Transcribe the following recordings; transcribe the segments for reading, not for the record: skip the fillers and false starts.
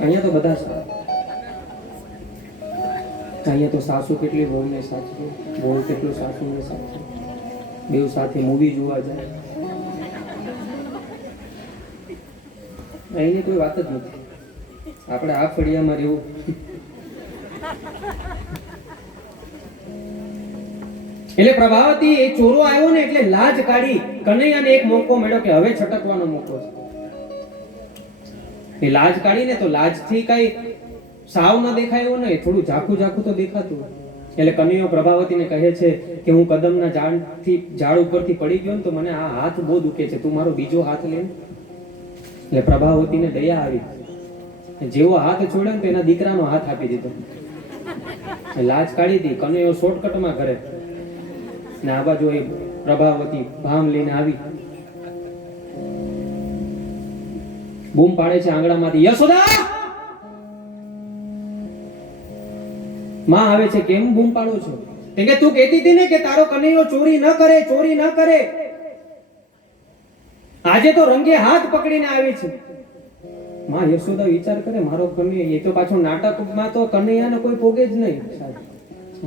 અહીંયા તો બધા અહીંયા તો સાસુ કેટલી વહુને સાચવે, વહુ કેટલું સાસુને સાચવે, બેવ સાથે મૂવી જોવા જાય. અહીંની કોઈ વાત જ નથી. આપણે આ ફળિયામાં રહેવું. એટલે પ્રભાવતી એ ચોરો આવ્યો ને એટલે લાજ કાઢી કનૈયાને એક મોકો મળ્યો કે હવે છટકવાનો મોકો છે. એ લાજ કાઢીને તો લાજથી કઈ સાવ ન દેખાયો નહીં, થોડું ઝાખું ઝાખું તો દેખાતું. એટલે કનૈયો પ્રભાવતીને કહે છે કે હું કદમના ઝાડ ઉપરથી પડી ગયો ને તો મને આ હાથ બહુ દુખે છે, તું મારો બીજો હાથ લે. એટલે પ્રભાવતીને દયા આવી, જેવો હાથ છોડ્યો ને તો એના દીકરાનો હાથ આપી દીધો. લાજ કાઢી હતી. કનૈયો શોર્ટકટમાં ઘરે ને આ બાજુ એ પ્રભાવતી ભામ લઈને આવી, બૂમ પાડે છે આંગણામાંથી, યશોદા! માં આવે છે. કેમ બૂમ પાડો છો? કે તું કહેતી હતી ને કે તારો કનૈયો ચોરી ન કરે, ચોરી ન કરે. આજે તો રંગે હાથ પકડીને આવી છે. માં યશોદા વિચાર કરે, મારો કનૈયો, એ તો પાછો નાટકમાં તો કનૈયાને કોઈ પોગે જ નહીં.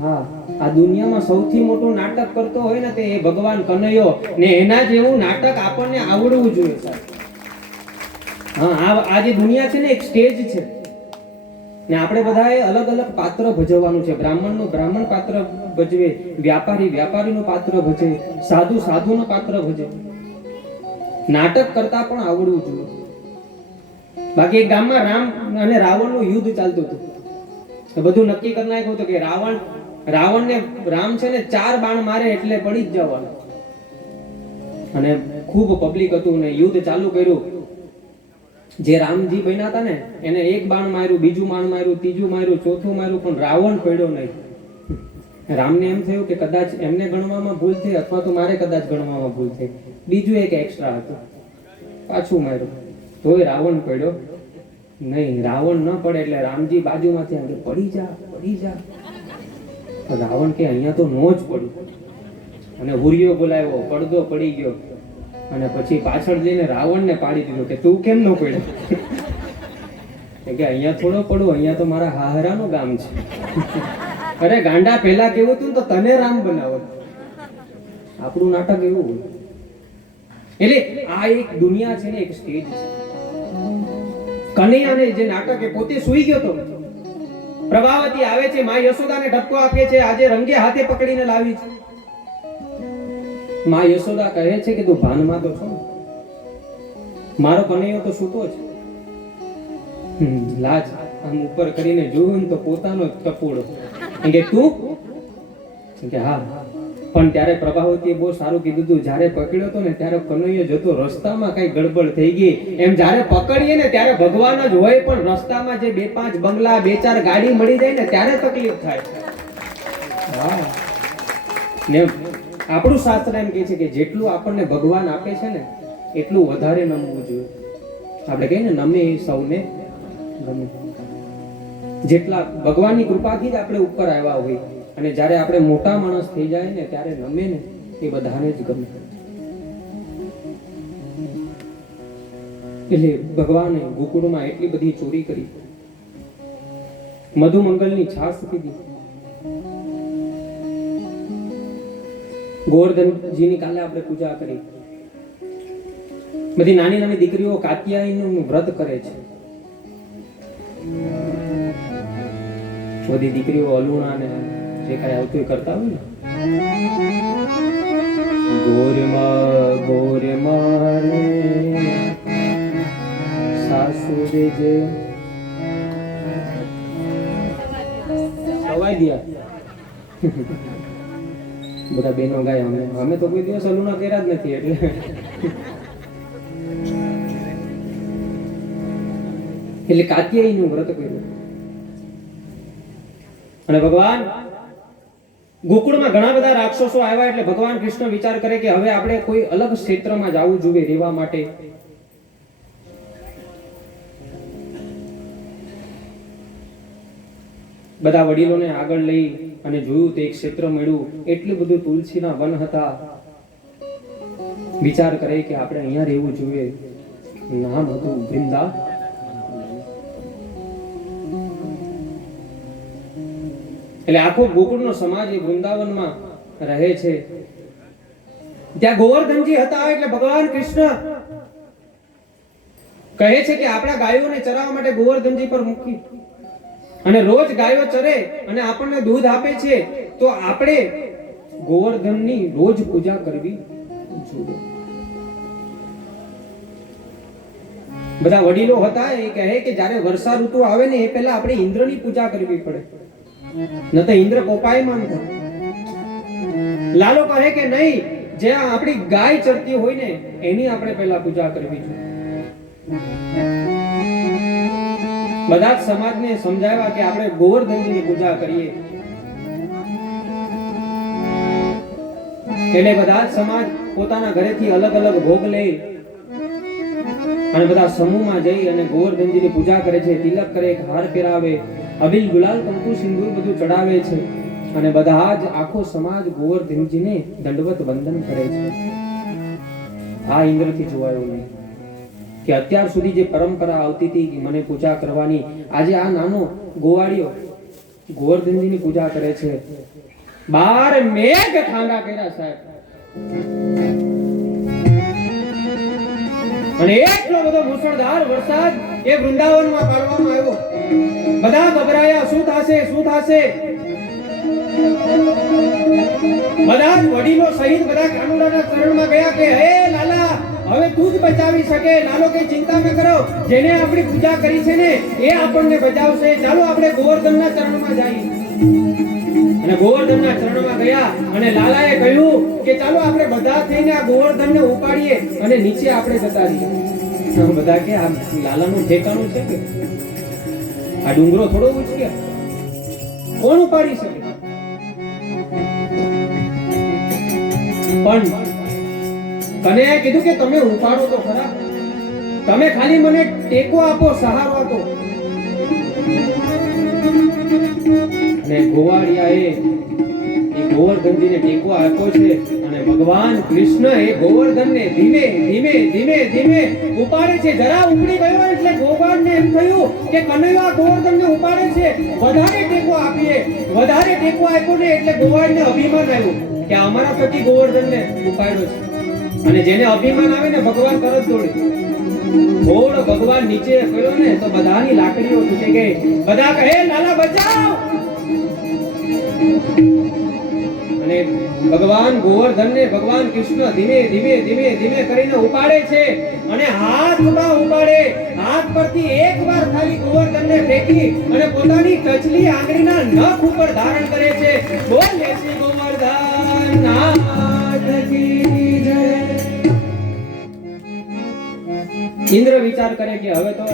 હા, આ દુનિયામાં સૌથી મોટું નાટક કરતો હોય ને તે એ ભગવાન કનૈયો, ને એના જેવું નાટક આપણને આવડવું જોઈએ સાહેબ. હા, આ જે દુનિયા છે ને એક સ્ટેજ છે ને આપણે બધાએ અલગ અલગ પાત્ર ભજવવાનું છે. બ્રાહ્મણનું બ્રાહ્મણ પાત્ર ભજવે, વ્યાપારી વ્યાપારીનું પાત્ર ભજવે, સાધુ સાધુનું પાત્ર ભજવે. નાટક કરતા પણ આવડવું જોઈએ. બાકી એક ગામમાં રામ અને રાવણનું યુદ્ધ ચાલતું હતું. બધું નક્કી કરી નાખ્યું હતું કે રાવણને રામ છે ને 4 બાણ મારે એટલે પડી જ જવાનું. અને ખૂબ પબ્લિક હતું ને યુદ્ધ ચાલુ કર્યું. જે રામજી બન્યા હતા ને એને 1 બાણ માર્યું, બીજું બાણ માર્યું, ત્રીજું માર્યું, ચોથું માર્યું, પણ રાવણ પડ્યો નહીં. રામને એમ થયું કે કદાચ એમને ગણવામાં ભૂલ થઈ અથવા તો મારે કદાચ ગણવામાં ભૂલ થઈ. બીજું એક એક્સ્ટ્રા હતું, પાછું માર્યું, તોય રાવણ પડ્યો નહીં. રાવણ ન પડે એટલે રામજી બાજુમાંથી આગે પડી જા, પડી જા. રાવણ કે અહીંયા તો નો જ પડ્યું. અને હુરિયો બોલાવ્યો, પડદો પડી ગયો. અને પછી પાછળ જઈને રાવણને પાડી દીધો કે તું કેમ ન પડ્યો? કે અહીંયા થોડો પડું, અહીંયા તો મારા હાહરાનું ગામ છે. અરે ગાંડા, પહેલા કેવું હતું તો તને રામ બનાવો. આપણું નાટક એવું હોય. એટલે આ એક દુનિયા છે ને એક સ્ટેજ છે. કનૈયાને જે નાટક એ પોતે સૂઈ ગયો તો. પ્રભાવતી આવે છે, માં યશોદાને ઠપકો આપે છે, આજે રંગે હાથે પકડીને લાવી છે. માં યશોદા કહે છે કે તું ભાનમાં તો છો, મારો કનૈયો તો સૂતો છે. લાજ આમ ઉપર કરીને જોયું તો પોતાનો જ કપૂડો. કે તું? કે હા. પણ ત્યારે પ્રભાવતીએ બહુ સારું કીધું હતું, જ્યારે પકડ્યો હતો ને ત્યારે કનૈયો જતો, રસ્તામાં કઈ ગડબડ થઈ ગઈ. એમ જ્યારે પકડીએ ને ત્યારે ભગવાન જ હોય, પણ રસ્તામાં જે 2-5 બંગલા 2-4 ગાડી મળી જાય ને ત્યારે તકલીફ થાય. હા, ને આપણું શાસ્ત્ર એમ કહે છે કે જેટલું આપણને ભગવાન આપે છે ને એટલું વધારે નમવું જોઈએ. આપણે કહીએ ને નમે સૌને ગમે. જેટલા ભગવાનની કૃપાથી જ આપણે ઉપર આવ્યા હોય. અને જ્યારે આપણે મોટા માણસ થઈ જાય ને ત્યારે નમે ને એ બધાને જ ગમે. એટલે ભગવાને ગોકુળમાં એટલી બધી ચોરી કરી, મધુમંગલની છાસ પીધી. ગોવર્ધનજીની કાલે આપણે પૂજા કરી. બધી નાની નાની દીકરીઓ કાત્યાયનનું વ્રત કરે છે. બધી દીકરીઓ અલુણા ને જે કઈ આવતું કરતા હોય ને, ગોરમાં રે સાસુ રે જે સવાઈ દિયા. બધા બેનો ગાય. અમે તો કોઈ દિવસ અલુણા કર્યા જ નથી. એટલે કાત્યાયનનું વ્રત કર્યું. અને ભગવાન ગોકુળમાં ઘણા બધા રાક્ષસો આવ્યા એટલે ભગવાન કૃષ્ણ વિચાર કરે કે હવે આપણે કોઈ અલગ ક્ષેત્રમાં જવું જોઈએ રહેવા માટે. બધા વડીલોને આગળ લઈ અને જોયું તો એક ક્ષેત્ર મળ્યું. એટલું બધું તુલસીના વન હતા. વિચાર કરે કે આપણે અહીંયા રહેવું જોઈએ. નામ હતું વૃંદાવન. એટલે આખો ગોકુળનો સમાજ એ વૃંદાવનમાં રહે છે. ત્યાં ગોવર્ધનજી હતા એટલે ભગવાન કૃષ્ણ કહે છે કે આપણા ગાયોને ચરાવવા માટે ગોવર્ધનજી પર મૂકી, અને રોજ ગાયો ચરે અને આપણને દૂધ આપે છે, તો આપણે ગોવર્ધનની રોજ પૂજા કરવી જોઈએ. બધા વડીલો હતા એ કહે કે જ્યારે વર્ષા ઋતુ આવે ને એ પહેલા આપણે ઇન્દ્રની પૂજા કરવી પડે, ન તો ઇન્દ્ર કોપાયમાન થાય. લાલો કહે કે નહીં, જ્યાં આપણી ગાય ચરતી હોય ને એની આપણે પહેલા પૂજા કરવી જોઈએ. બધા જ સમાજને સમજાવ્યા કે આપણે ગોવર્ધનજીની પૂજા કરીએ. એટલે બધા જ સમાજ પોતાના ઘરેથી અલગ અલગ ભોગ લે અને બધા સમૂહમાં જઈ અને ગોવર્ધનજીની પૂજા કરે છે. તિલક કરે, હાર પહેરાવે, અબીલ ગુલાલ કંકુ સિંદૂર બધું ચડાવે છે, અને બધા જ આખો સમાજ ગોવર્ધનજીને દંડવત વંદન કરે છે. આ ઇન્દ્રથી જોવાયું નહીં કે અત્યાર સુધી જે પરંપરા આવતી હતી કે મને પૂજા કરવાની, આજે આ નાનો ગોવાળિયો ગોવર્ધનજીની પૂજા કરે છે. 12 મેઘ ઠાંડા કર્યા સાહેબ, અને એટલો બધો મુસળધાર વરસાદ એ વૃંદાવનમાં પાડવામાં આવ્યો. બધા ગભરાયા, શું થશે શું થશે. બધા વડીલો સહિત બધા કાનુડાના ચરણમાં ગયા કે હે લાલા, હવે તું જ બચાવી શકે. લાલો કે ચિંતા ન કરો, જેને આપણી પૂજા કરી છે ને એ આપણને બચાવશે. ચાલો આપણે ગોવર્ધનના ચરણમાં જઈએ. અને ગોવર્ધનના ચરણમાં ગયા અને લાલાએ કહ્યું કે ચાલો આપણે બધા થઈને આ ગોવર્ધનને ઉપાડીએ અને નીચે આપણે જતા રહીએ. બધા કે આ લાલાનું ઠેકાણું છે કે આ ડુંગરો થોડો ઉચક્યા, કોણ ઉપાડી શકે. પણ કનૈયાએ કીધું કે તમે ઉપાડો તો ખરા, તમે ખાલી મને ટેકો આપો, સહારો આપો. અને ગોવાળિયાએ એ ગોવર્ધનજીને ટેકો આપ્યો છે, અને ભગવાન કૃષ્ણ એ ગોવર્ધનને ધીમે ધીમે ધીમે ધીમે ઉપાડે છે. જરા ઉપડી ગયો એટલે ગોવાળને એમ થયું કે કનૈયા ગોવર્ધનને ઉપાડે છે, વધારે ટેકો આપીએ. વધારે ટેકો આપ્યો ને એટલે ગોવાળને અભિમાન આવ્યું કે અમારા પતિ ગોવર્ધનને ઉપાડ્યો છે. અને જેને અભિમાન આવે ને ભગવાન તરત દોડે. થોડો ભગવાન નીચે પડ્યો ને તો બધાની લાકડીઓ તૂટી ગઈ. બધા કહે લાલા બચાવ. અને ભગવાન ગોવર્ધનને ભગવાન કૃષ્ણ ધીમે ધીમે ધીમે ધીમે કરીને ઉપાડે છે, અને હાથમાં ઉપાડે. હાથ પરથી એકવાર ખાલી ગોવર્ધનને ફેંકી અને પોતાની ટચલી આંગળીના નખ ઉપર ધારણ કરે છે. બોલે શ્રી ગોવર્ધન નાથ કી જય. ઇન્દ્ર વિચાર કરે કે હવે તો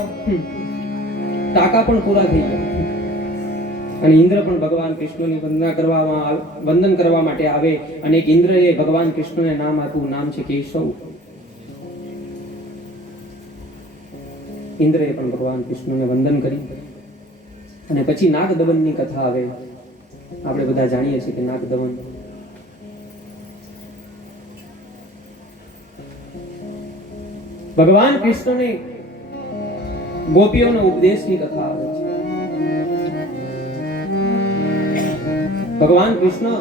ટાકા પણ પૂરા થઈ ગયા, અને ઇન્દ્ર પણ ભગવાન કૃષ્ણની વંદન કરવા માટે આવે. અને એક ઇન્દ્રએ ભગવાન કૃષ્ણને નામ આપ્યું, નામ છે કેશવ. ઇન્દ્રએ પણ ભગવાન કૃષ્ણને વંદન કરી. અને પછી નાગદમનની કથા આવે. આપણે બધા જાણીએ છીએ કે નાગદમન ભગવાન કૃષ્ણને ગોપીઓનો ઉપદેશની કથા આવે છે. ભગવાન કૃષ્ણ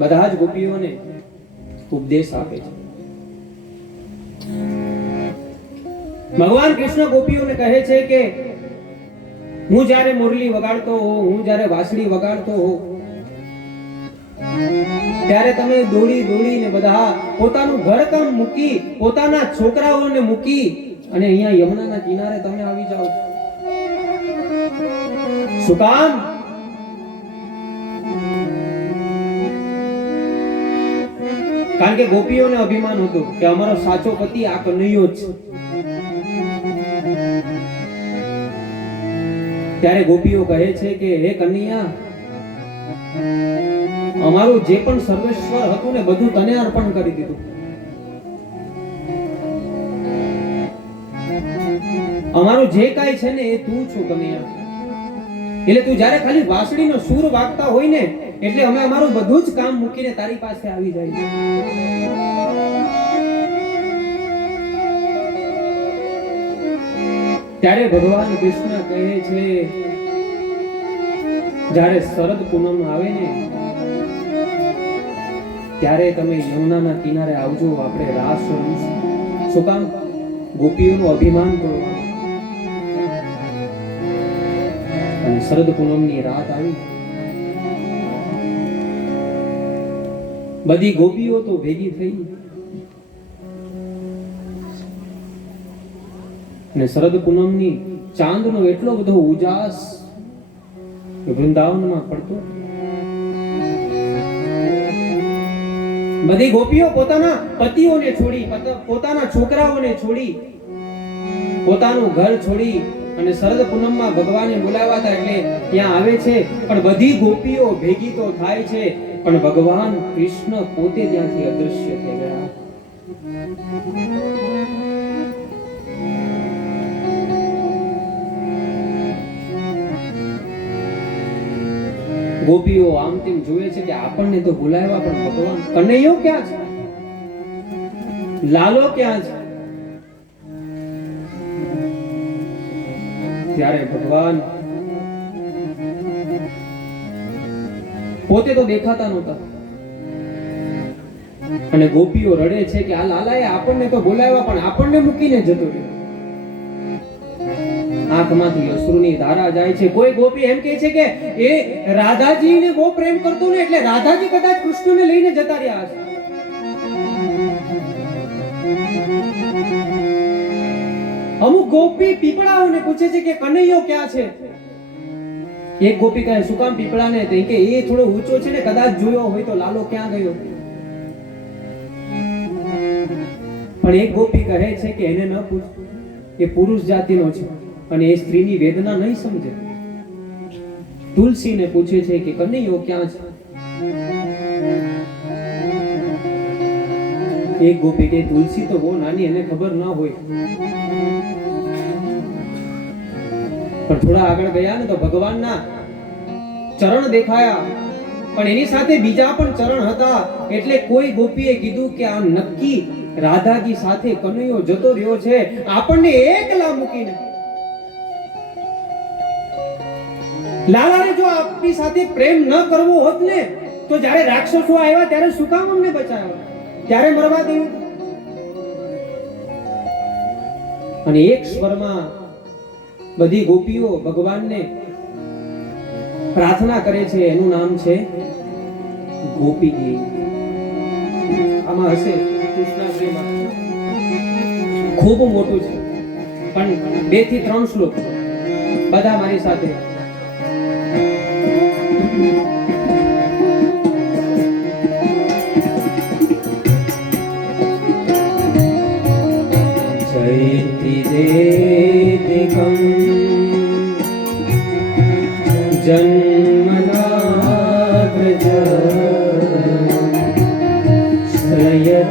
બધા જ ગોપીઓને ઉપદેશ આપે છે. ભગવાન કૃષ્ણ ગોપીઓને કહે છે કે હું જ્યારે મુરલી વગાડતો હોઉં, હું જ્યારે વાંસળી વગાડતો હોઉં, ત્યારે તમે દોડી દોડીને બધા પોતાનું ઘરકામ મૂકી, પોતાના છોકરાઓને મૂકી અને અહીંયા યમુનાના કિનારે તમે આવી જાઓ. શું કામ? કારણ કે ગોપીઓને અભિમાન હતું કે અમારો સાચો પતિ આ કનૈયો જ છે. ત્યારે ગોપીઓ કહે છે કે હે કનૈયા, અમારું જે પણ સર્વેશ્વર હતું ને બધું તને અર્પણ કરી દીધું. અમારું જે કાંઈ છે ને એ તું છું કનૈયા. એટલે તું જ્યારે ખાલી વાંસળીનો સૂર વાગતા હોય ને એટલે અમે અમારું બધું જ કામ મૂકીને તારી પાસે આવી જાય. ત્યારે ભગવાન કૃષ્ણ કહે છે જ્યારે શરદ પૂનમ આવે ને ત્યારે તમે યમુનાના કિનારે આવજો, આપણે રાસ રમીશું. શું કામ? ગોપીઓનું અભિમાન કરો. અને શરદ પૂનમની રાત આવી, બધી ગોપીઓ તો ભેગી થઈ અને શરદ પૂનમની ચાંદનો એટલો બધો ઉજાસ વૃંદાવનમાં પડતો. બધી ગોપીઓ પોતાના પતિઓને છોડી, પોતાના છોકરાઓને છોડી, પોતાનું ઘર છોડી અને શરદ પૂનમમાં ભગવાને બોલાવ્યા હતા એટલે ત્યાં આવે છે. પણ બધી ગોપીઓ ભેગી તો થાય છે, પણ ભગવાન કૃષ્ણ પોતે ત્યાંથી અદૃશ્ય થઈ ગયા. ગોપીઓ આમ તેમ જોવે છે કે આપણને તો બોલાવ્યા, પણ ભગવાન કનૈયો ક્યાં છે? લાલો ક્યાં છે? ત્યારે ભગવાન પોતે તો દેખાતા નહોતા અને ગોપીઓ રડે છે કે આ લાલાએ આપણને તો બોલાવ્યા, પણ આપણને મૂકીને જતો રહ્યો. આંખમાંથી અશ્રુની ધારા જાય છે. કોઈ ગોપી એમ કહે છે કે એ રાધાજીને બહુ પ્રેમ કરતો ને એટલે રાધાજી કદાચ કૃષ્ણને લઈને જતા રહ્યા હશે. અમુક ગોપી પીપળાઓને પૂછે છે કે કનૈયો ક્યાં છે? એક ગોપી કહે શું કામ પીપળાને? તો કે એ થોડો ઊંચો છે ને, કદાચ જોયો હોય તો લાલો ક્યાં ગયો. પણ એક ગોપી કહે છે કે એને ન પૂછ, એ પુરુષ જાતિનો છે અને એ સ્ત્રીની વેદના નહીં સમજે. તુલસીને પૂછે છે કે કનૈયો ક્યાં છે? એક ગોપી કે તુલસી તો બહુ નાની, એને ખબર ના હોય. પણ થોડા આગળ ગયા ને તો ભગવાનના ચરણ દેખાયા, પણ એની સાથે બીજા પણ ચરણ હતા. એટલે કોઈ ગોપીએ કીધું કે આ નક્કી રાધાજી સાથે કનૈયો જતો રહ્યો છે, આપણને એકલા મૂકીને. લાલાને જો આપણી સાથે પ્રેમ ન કરવો હોત ને તો જ્યારે રાક્ષસો આવ્યા ત્યારે શું કામ અમને બચાવ્યા? ત્યારે મરવા દેવું. અને એક સ્વરમાં બધી ગોપીઓ ભગવાનને પ્રાર્થના કરે છે. એનું નામ છે ગોપી ગીત. આમાં હશે કૃષ્ણાશ્રયમાં ખૂબ મોટું છે, પણ 2 થી 3 શ્લોક. બધા મારી સાથે. जयति देदिकं जन्मनाथ श्रयत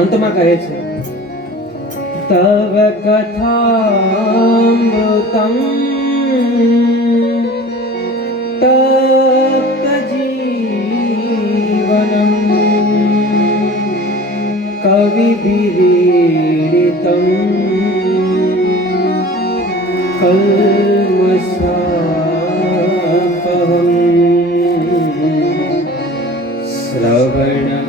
અંતમાં કહે છે તવ કથામૃતમ તપ્ત જીવનમ विरीडितं कल्मषापहम् श्रवणमङ्गलम्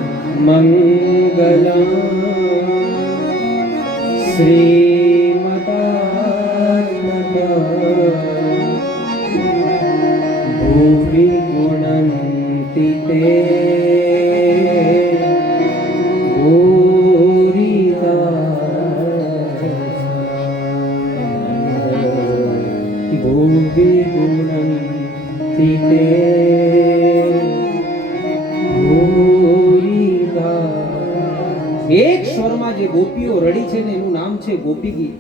श्रीमदात्मकम् भुवि गुणन्ति ते भूरिदा भुवि गुणन्ति ते ભૂરિદા. એક સ્વરમાં જે ગોપીઓ રડી છે ને એનું નામ છે ગોપી ગીત.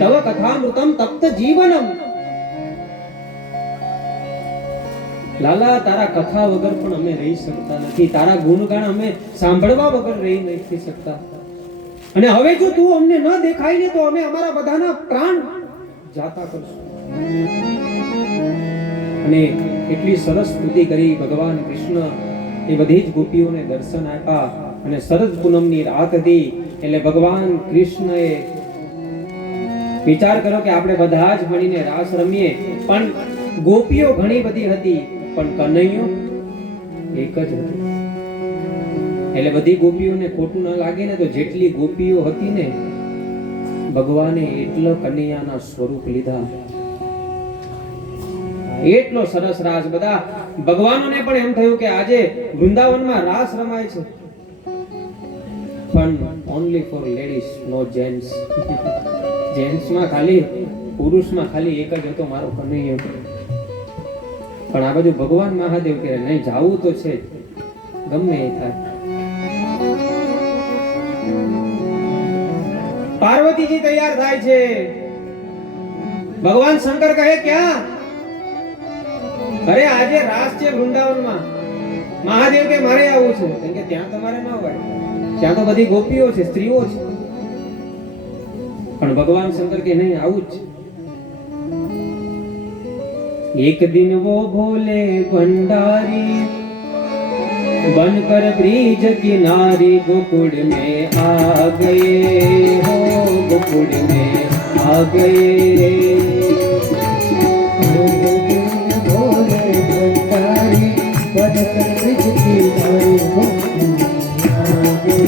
તવ કથામૃતમ તપ્ત જીવનમ. લાલા તારા કથા વગર પણ અમે રહી શકતા નથી, તારા ગુણગાન અમે સાંભળવા વગર રહી નથી શકતા. અને હવે જો તું અમને ન દેખાય ને તો અમે અમારા બધાના પ્રાણ જાતા કરશું. અને એટલી સરસ સ્તુતિ કરી ભગવાન કૃષ્ણ એ બધી જ ગોપીઓને દર્શન આપ્યા. અને શરદ પૂનમની રાત હતી એટલે ભગવાન કૃષ્ણએ વિચાર કર્યો કે આપણે બધા જ મળીને રાસ રમીએ. પણ ગોપીઓ ઘણી બધી હતી પણ કનૈયો એક જ હતો. એટલે બધી ગોપીઓને ખોટું ન લાગે ને તો જેટલી ગોપીઓ હતી ને ભગવાને એટલો કનૈયાના સ્વરૂપ લીધા. એટલો સરસ રાસ. બધા ભગવાનોને પણ એમ થયું કે આજે વૃંદાવનમાં રાસ રમાય છે પણ only for ladies, no gents. જેન્ટ્સમાં ખાલી, પુરુષમાં ખાલી એક જ હતો, મારો કનૈયો. પણ આ બાજુ ભગવાન મહાદેવ કહે નહીં, જાવું તો છે ગમે એ થાય. પાર્વતીજી તૈયાર થાય છે. ભગવાન શંકર કહે ક્યાં? અરે આજે રાસ છે વૃંદાવનમાં. મહાદેવ કે મારે આવું છે. કેમ કે ત્યાં તમારે ન હોય, ત્યાં તો બધી ગોપીઓ છે, સ્ત્રીઓ છે. પણ ભગવાન શંકર કે નહીં, આવું જ છે. एक दिन वो भोले भंडारी बनकर ब्रिज किनारी गोकुल में आ गए हो, गोकुल में आ गए। भोले भंडारी बनकर ब्रिज किनारी गोकुल में आ गए।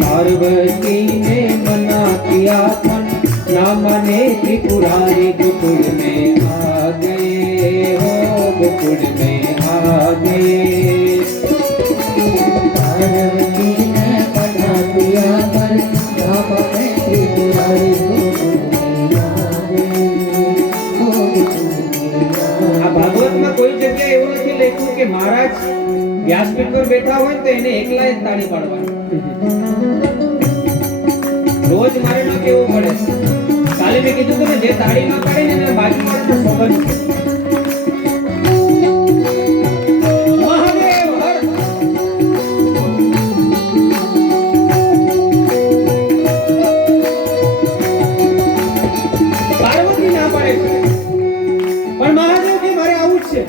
पार्वती ने मना किया था ना मने त्रिपुरारी गोकुल में आ गए हो, गोकुल में आ गए। पार्वती ने मना किया था ना मने त्रिपुरारी गोकुल में आ गए हो, गोकुल में आ। भागवत में कोई जगह એવું નથી લખ્યું કે મહારાજ વ્યાસપીઠ પર બેઠા હોય તો એને એકલા જ તાળી પાડવાની. રોજ મારે ન કેવું પડે. કાલે મેં કીધું તમે જે તાળી ન પાડે ને એને બાજુ વાળાનો સંબંધ છે. મહાદેવ હર. પાર્વતી ના પાડે છે પણ મહાદેવ કે મારે આવું જ છે.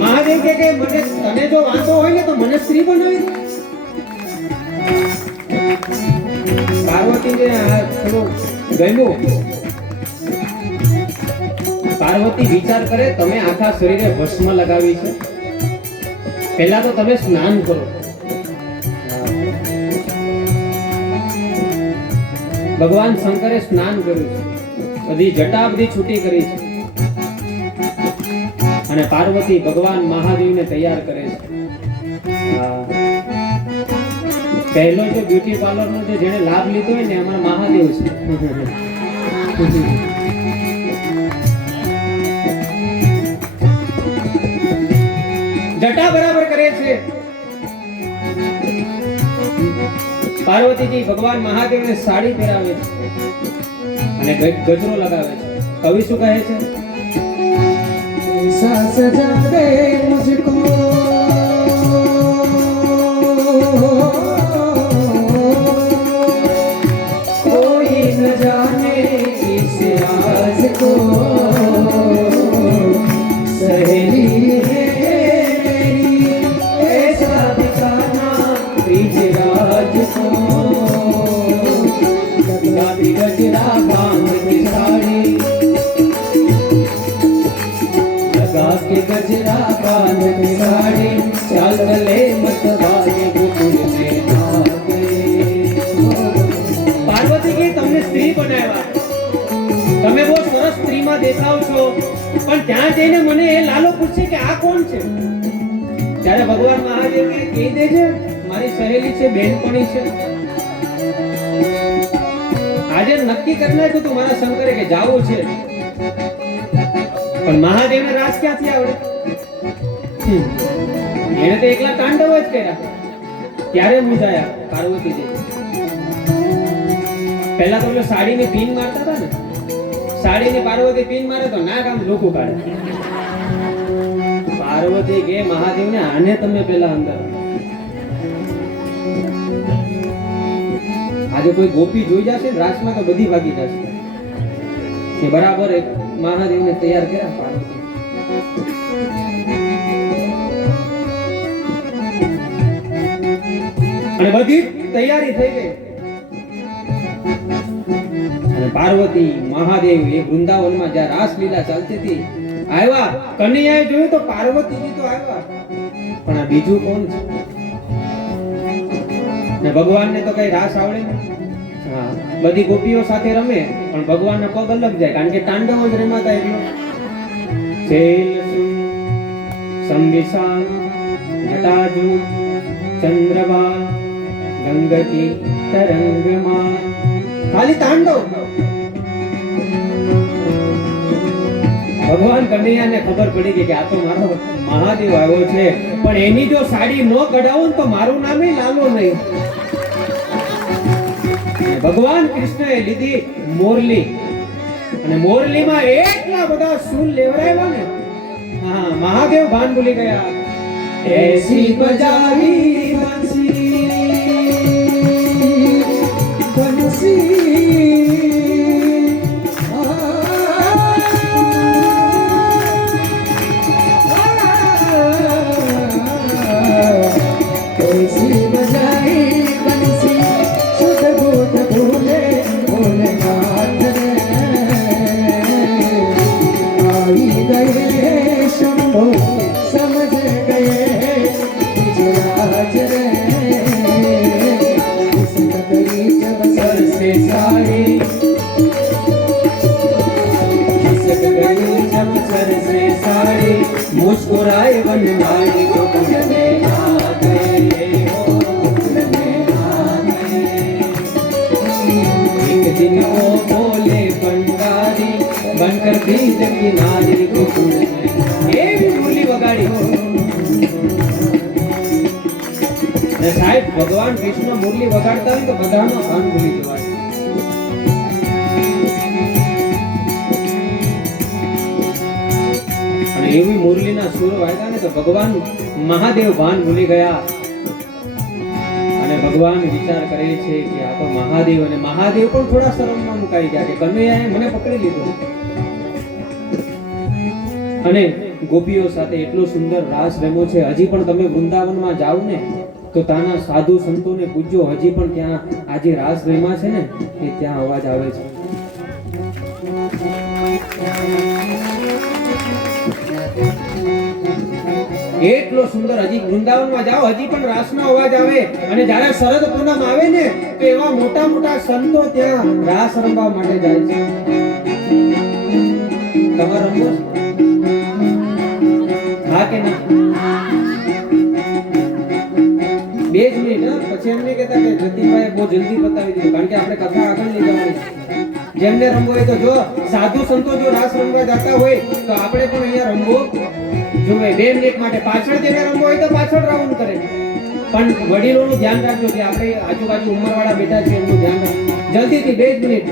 મહાદેવ કે મને તને જો વાંધો હોય ને તો મને સ્ત્રી બનાવી. પાર્વતીને થોડું ગમ્યું. પાર્વતી વિચાર કરે તમે આખા શરીરે ભસ્મ લગાવી છે, પહેલા તો તમે સ્નાન કરો. ભગવાન શંકરે સ્નાન કર્યું છે, બધી જટા બધી છૂટી કરી છે અને પાર્વતી ભગવાન મહાદેવને તૈયાર કરે છે. પહેલો જો બ્યુટી પાર્લર નો જેને લાભ લીધો હોય ને અમારા મહાદેવ છે. જટા બરાબર કરે છે. પાર્વતીજી ભગવાન મહાદેવને સાડી પહેરાવે છે અને ગજરો લગાવે છે. કવિ શું કહે છે? સજા દે મુझको को सहेली है પાર્વતી કે તમને સ્ત્રી બનાવ્યા, તમે બહુ સરસ સ્ત્રીમાં દેખાવ છો, પણ ત્યાં જઈને મને એ લાલો પૂછે કે આ કોણ છે? ત્યારે ભગવાન મહાદેવ કહી દે છે મારી સહેલી છે, બેનપણી છે. આજે નક્કી કરી નાખ્યું તું મારા શંકરે કે જાવું છે, પણ મહાદેવને રાસ ક્યાંથી આવડે? એને તો એકલા તાંડવ જ કર્યા. ત્યારે મૂંઝાયા પાર્વતીજી. પહેલા તો સાડીની પીન મારતા હતા ને, સાડીની પાર્વતી પીન મારે તો નાક આમ લોખું કાઢે. પાર્વતી કે મહાદેવને આને તમે પેલા અંદર. આજે કોઈ ગોપી જોઈ જશે ને રાસમાં તો બધી ભાગી જશે. એ બરાબર એક મહાદેવને તૈયાર કર્યા પાર્વતી. અને બધી તૈયારી થઈ ગઈ. અને પાર્વતી મહાદેવ એ વૃંદાવનમાં જ્યાં રાસલીલા ચાલતી હતી આવ્યા. કનૈયાએ જોયું તો પાર્વતીજી તો આવ્યા, પણ આ બીજું કોણ છે? ને ભગવાનને તો કઈ રાસ આવડે નહીં. હા, બધી ગોપીઓ સાથે રમે પણ ભગવાનના પગ અલગ જાય, કારણ કે તાંડવ જ રમાતા એટલો. સંવિશાન જટાજુ ચંદ્રબાલ ગંગકી તરંગમાં, ખાલી તાંડવ. ભગવાન કનૈયાને ખબર પડી ગઈ કે આ તો મારો મહાદેવ આવ્યો છે, પણ એની જો સાડી ન કઢાવું તો મારું નામ લાલો નહીં. ભગવાન કૃષ્ણએ લીધી મોરલી, અને મોરલીમાં એટલા બધા સૂર લેવરાવ્યા ને, હા, મહાદેવ ભાન ભૂલી ગયા. એસી બજાવી બંસી બંસી मुस्कुराए बनवारी को कुंड में आ गए हो, कुंड में आ गए. एक दिन वो बोले भंडारी बनकर बीज की नारी को कुंड में, ये भी मुरली वगाड़ी हो. साहिब भगवान कृष्ण मुरली वगाड़ता है तो बधानो भान भूली जवाय. એવી મુરલીના સુર વાગ્યા ને તો ભગવાન મહાદેવ ભાન ભૂલી ગયા. અને ભગવાન વિચાર કરે છે કે આ તો મહાદેવ, અને મહાદેવ પણ થોડા શરમમાં મુકાઈ ગયા કે કનૈયાએ મને પકડી લીધો. અને ગોપીઓ સાથે એટલો સુંદર રાસ રમ્યો છે. હજી પણ તમે વૃંદાવનમાં જાઓ ને તો ત્યાંના સાધુ સંતોને પૂછજો, હજી પણ ત્યાં આજે રાસ રમ્યા છે ને એ ત્યાં અવાજ આવે છે. એટલો સુંદર હજી વૃંદાવનમાં જાઓ હજી પણ રાસનો અવાજ આવે. અને જ્યારે શરદ પૂનમ આવે ને તો એવા મોટા મોટા સંતો ત્યાં રાસ રમવા માટે જાય છે. તમારે રમવો છે? હા કે ના? 2 જ મિનિટ, પછી એમને કહેતા કે જતીનભાઈ બહુ જલ્દી બતાવી દીધું, કારણ કે આપણે કથા આગળ લઈ જવાની છે. જેમને રમવો હોય તો જો સાધુ સંતો જો રાસ રમવા જતા હોય તો આપણે પણ અહીંયા રમવો જોવે. 2 મિનિટ માટે પાછળ જેને રમવો હોય તો પાછળ રાઉન્ડ કરે, પણ વડીલોનું ધ્યાન રાખજો કે આપણે આજુબાજુ ઉંમરવાળા બેઠા છે એમનું ધ્યાન રાખજો. જલ્દીથી 2 જ મિનિટ.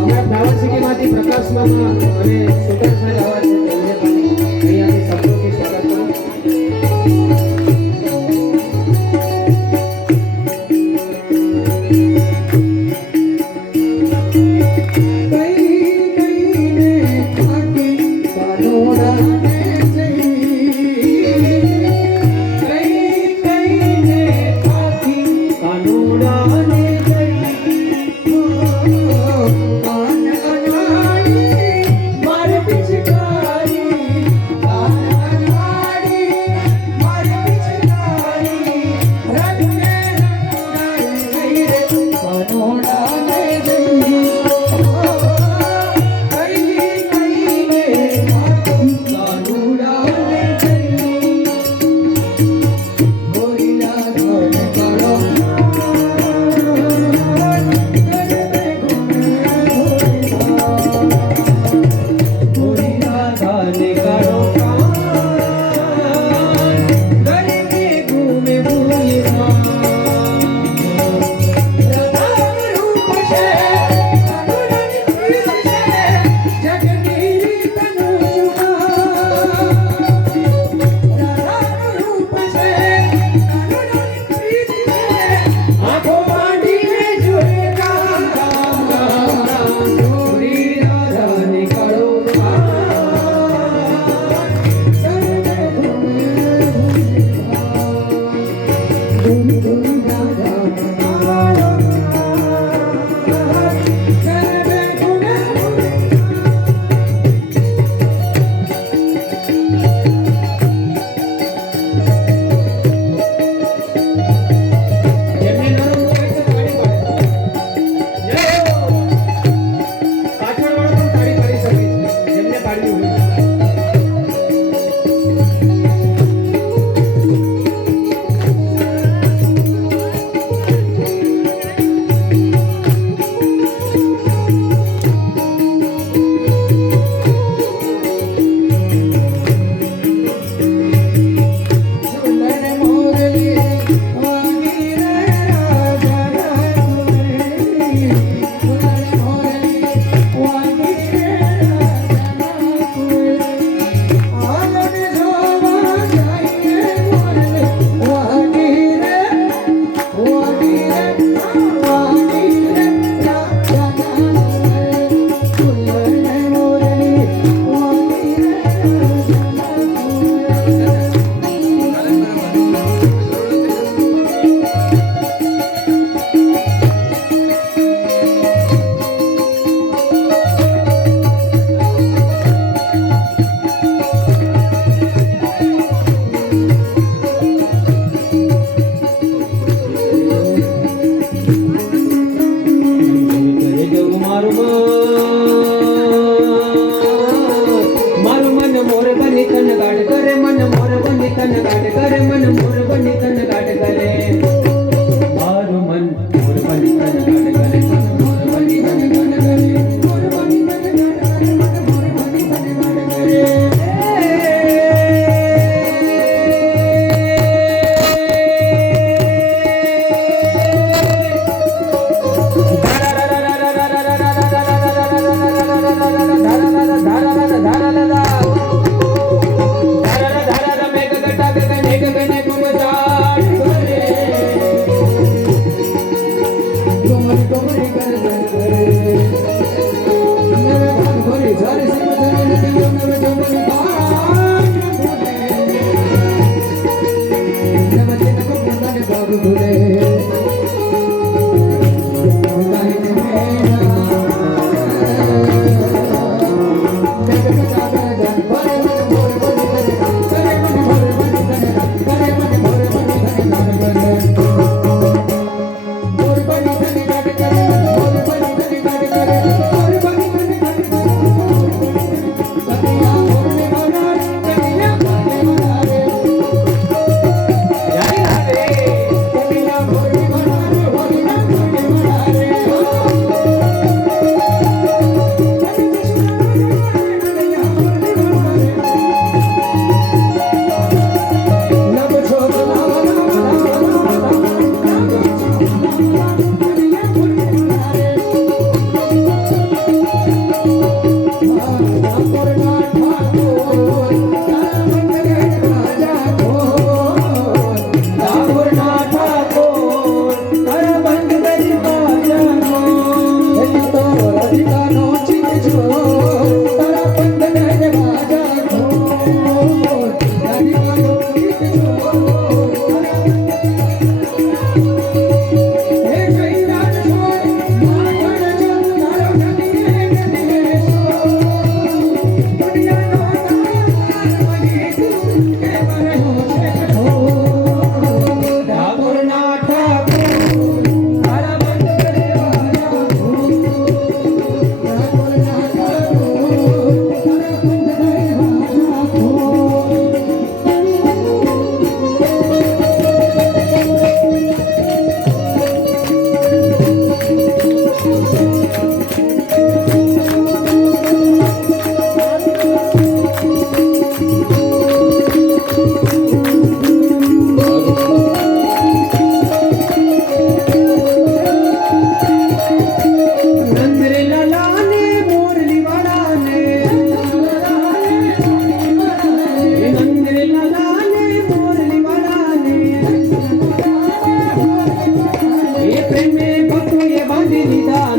અમારા ફ્લાવર સિટીમાંથી પ્રકાશ મામા અને સુગર સાહેબ આવા છે તેમને પણ અહીંયાથી શબ્દોથી સ્વાગત કરું.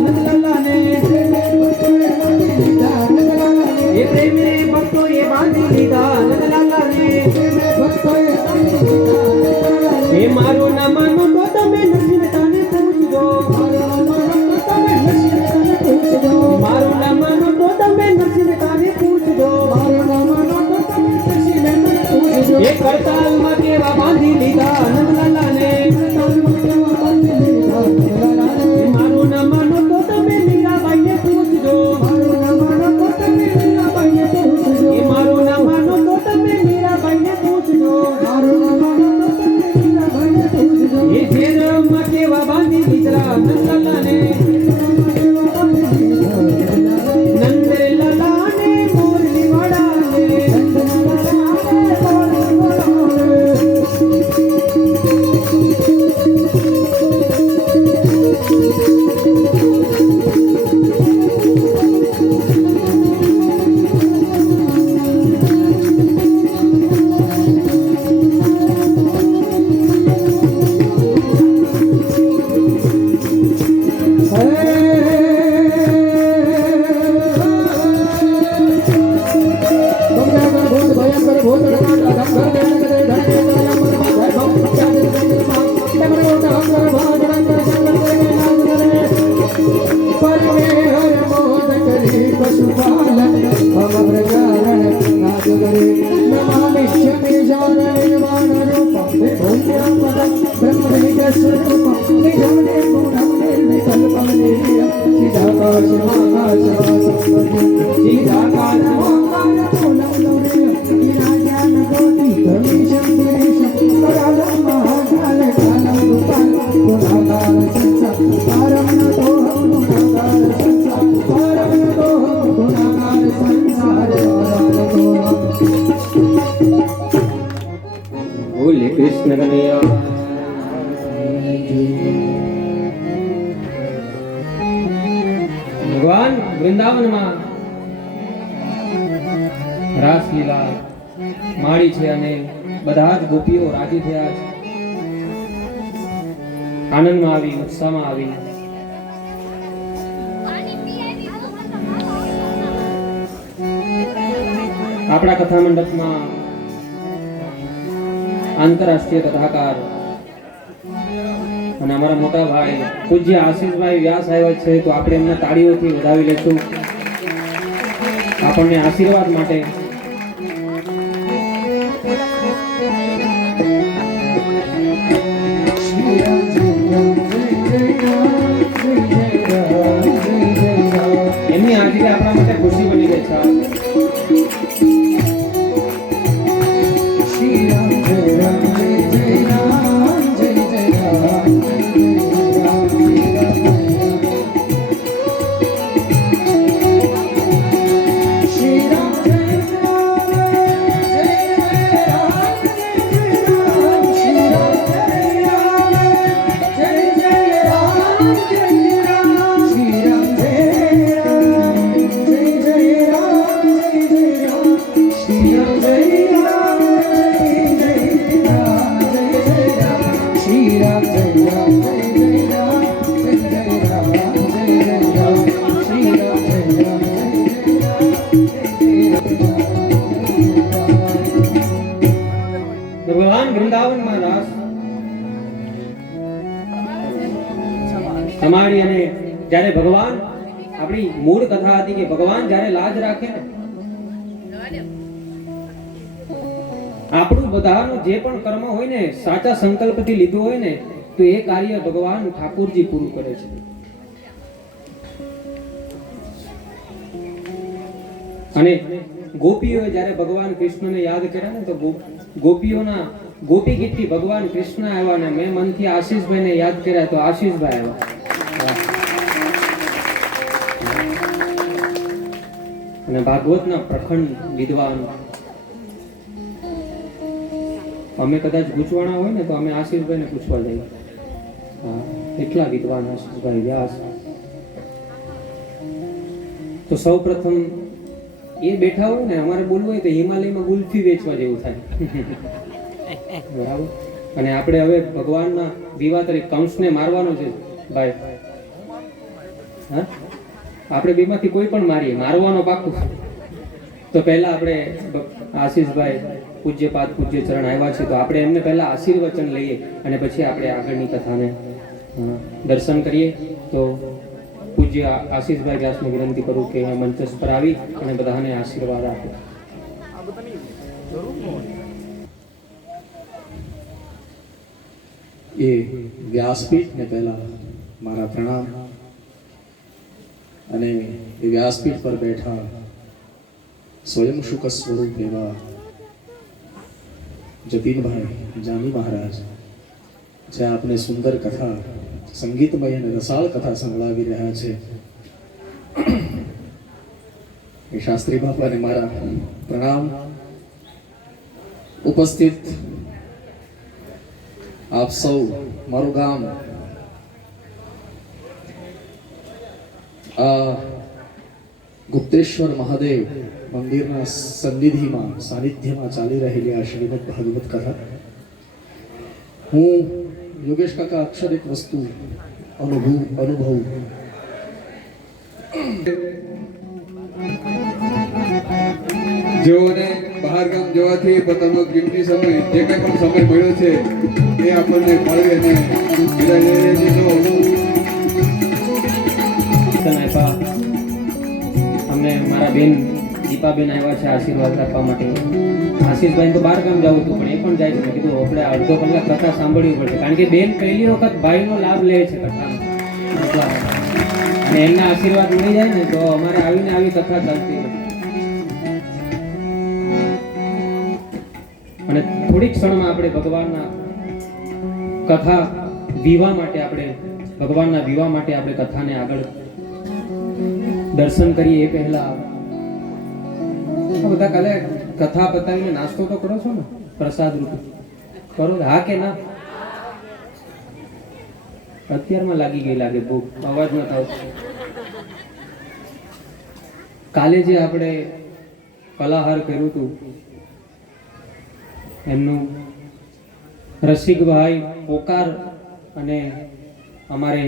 નંદલાલાને એ પ્રેમે ભક્તોએ બાંધી લીધા નંદલાલાને એ મારું નામ માનો તો તમે નરસિંહતાને પૂછજો મારું નામ માનો તો તમે નરસિંહતાને પૂછજો એ કરતાલમાં કેવા બાંધી લીધા નંદલાલાને મારું નામ માનો તો તમે મીરાબાઈને પૂછજો એ મારું નામ માનો તો તમે મીરાબાઈને પૂછજો એ જેરમાં કેવા બાંધી લીધા નંદલાલાને નંદલાલાને મોરલી વાળાને બોલે કૃષ્ણ કનૈયા ભગવાન વૃંદાવનમાં રાસલીલા માળી છે અને બધા જ ગોપીઓ રાજી થયા છે, આનંદમાં આવી, ઉત્સાહમાં આવી. આપણા કથા મંડપમાં આંતરરાષ્ટ્રીય કથાકાર અને અમારા મોટા ભાઈ પૂજ્ય આશીષભાઈ વ્યાસ આવ્યા છે, તો આપણે એમને તાળીઓથી વધાવી લેશું આપણને આશીર્વાદ માટે. એમની હાજરી આપણા માટે ખુશી બની ગઈ છે. ભગવાન વૃંદાવનમાં રાસ તમારી અને જ્યારે ભગવાન, આપણી મૂળ કથા હતી કે ભગવાન જ્યારે લાજ રાખે ને, આપણું બધાનું જે પણ કર્મ હોય ને સાચા સંકલ્પથી લીધું હોય ને, તો એ કાર્ય ભગવાન ઠાકોરજી પૂરું કરે છે. અને ગોપીઓએ જ્યારે ભગવાન કૃષ્ણને યાદ કર્યા ને, તો ગોપીઓના ગોપી ગીતથી ભગવાન કૃષ્ણ આવ્યા ને મેં મનથી આશીષભાઈને યાદ કર્યા તો આશીષભાઈ આવ્યા. અને ભાગવતના પ્રખંડ વિદ્વાન, અમે કદાચ ગૂંચવાણા હોય ને તો અમે આશીષભાઈને પૂછવા જઈએ. એટલા વિદ્વાન આશીષભાઈ વ્યાસ. તો સૌ પ્રથમ એ બેઠા હોય ને, અમારે બોલવું હોય તો હિમાલયમાં ગુલ્ફી વેચવા જેવું થાય. બરાબર. અને આપણે હવે ભગવાનના દીવા તરીકે કંસને મારવાનો છે ભાઈ. હા, આપણે બેમાંથી કોઈ પણ મારીએ, મારવાનો પાકું. તો પહેલા આપણે આશીષભાઈ પૂજ્યપાદ પૂજ્ય ચરણ આવ્યા છે, તો આપણે એમને પહેલા આશીર્વચન લઈએ અને પછી આપણે આગળની કથાને દર્શન કરીએ. તો પૂજ્ય આશીષભાઈ વ્યાસને વિનંતી કરું કે મંચસ્થ પર આવી અને બધાને આશીર્વાદ આપે. એ વ્યાસપીઠને પહેલા મારા પ્રણામ. અને એ વ્યાસપીઠ પર બેઠા સ્વયં શુક સ્વરૂપ એવા જતીનભાઈ જાની મહારાજ, જે આપને સુંદર કથા, સંગીતમય અને રસાળ કથા સંભળાવી રહ્યા છે, એ શાસ્ત્રી બાપાને મારા પ્રણામ. ઉપસ્થિત આપ સૌ, મારું ગામ આ ગુપ્તેશ્વર મહાદેવ મંદિરના સન્નિધિમાં, સાનિધ્યમાં ચાલી રહેલી આ શ્રીમદ ભાગવત કથા, હું યોગેશ કાકા અક્ષર એક વસ્તુ અનુભવ જેઓને બહાર ગામ જવાથી પોતાનો કિંમતી સમય, જે કંઈ પણ સમય મળ્યો છે એ આપણને ફાળવી અને વિદાય લઈ દીધો. અમને મારા બેન દીપાબેન આવ્યા છે આશીર્વાદ આપવા માટે. આશીષભાઈ તો બહાર ગામ જવું હતું, પણ એ પણ જાય છે. મેં કીધું આપણે અડધો કલાક કથા સાંભળવી પડશે, કારણ કે બેન પહેલી વખત ભાઈનો લાભ લે છે કથાનો, અને એમના આશીર્વાદ મળી જાય ને તો અમારે આવીને આવી કથા ચાલતી નથી. અને થોડીક ક્ષણમાં આપણે ભગવાનના કથા વિવાહ માટે ભગવાનના વિવાહ માટે આપણે કથાને આગળ દર્શન કરીએ. એ પહેલા બધા કાલે કથા પતાવીને નાસ્તો તો કરો છો ને, પ્રસાદ રૂપે કરો? હા કે ના? અત્યારમાં લાગી ગઈ લાગે ભૂખ, અવાજ ન થાવ. કાલે જે આપણે કલાહાર કર્યું હતું, એમનું રસિકભાઈ પોકાર અને અમારે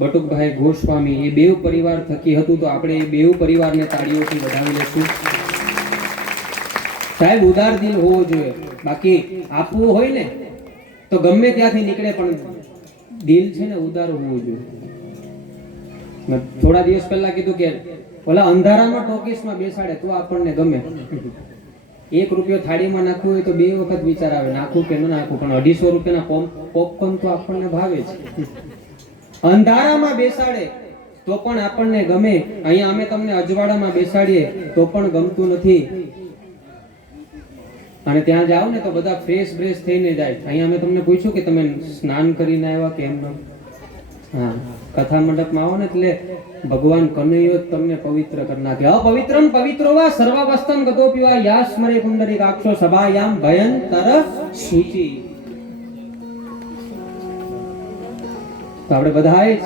બટુકભાઈ ગોસ્વામી, એ બેવ પરિવાર થકી હતું. તો આપણે એ બેવ પરિવારને તાળીઓથી વધાવી લઈશું. સાહેબ, ઉદાર દિલ હોવો જોઈએ. બાકી આપવું હોય ને તો ગમે ત્યાંથી નીકળે, પણ દિલ છે ને ઉદાર હોવું જોઈએ. મેં થોડા દિવસ પહેલા કીધું કે ઓલા અંધારામાં ટોકીસમાં બેસાડે તો આપણને ગમે. 1 રૂપિયો થાળીમાં નાખવું હોય તો 2 વખત વિચાર આવે નાખવું કે ન નાખવું, પણ 250 રૂપિયાના પોપકોર્ન તો આપણને ભાવે છે. અંધારામાં બેસાડે તો પણ આપણને ગમે. અહીંયા અમે તમને અજવાળામાં બેસાડીએ તો પણ ગમતું નથી. અને ત્યાં જાઓ ને તો બધા ફ્રેશ બ્રેશ થઈને જાય. અહીંયા અમે તમને પૂછ્યું કે તમે સ્નાન કરીને આવ્યા કે એમ? હા, કથા મંડપમાં આવો ને એટલે ભગવાન કનૈયો તમને પવિત્ર કરી નાખે. અપવિત્રમ પવિત્રો વા સર્વાવસ્થમ ગતો પીવા યાસ્મરે પુંડરીકાક્ષો સભાયામ ભયંતર સૂચિ. તો આપણે બધાએ જ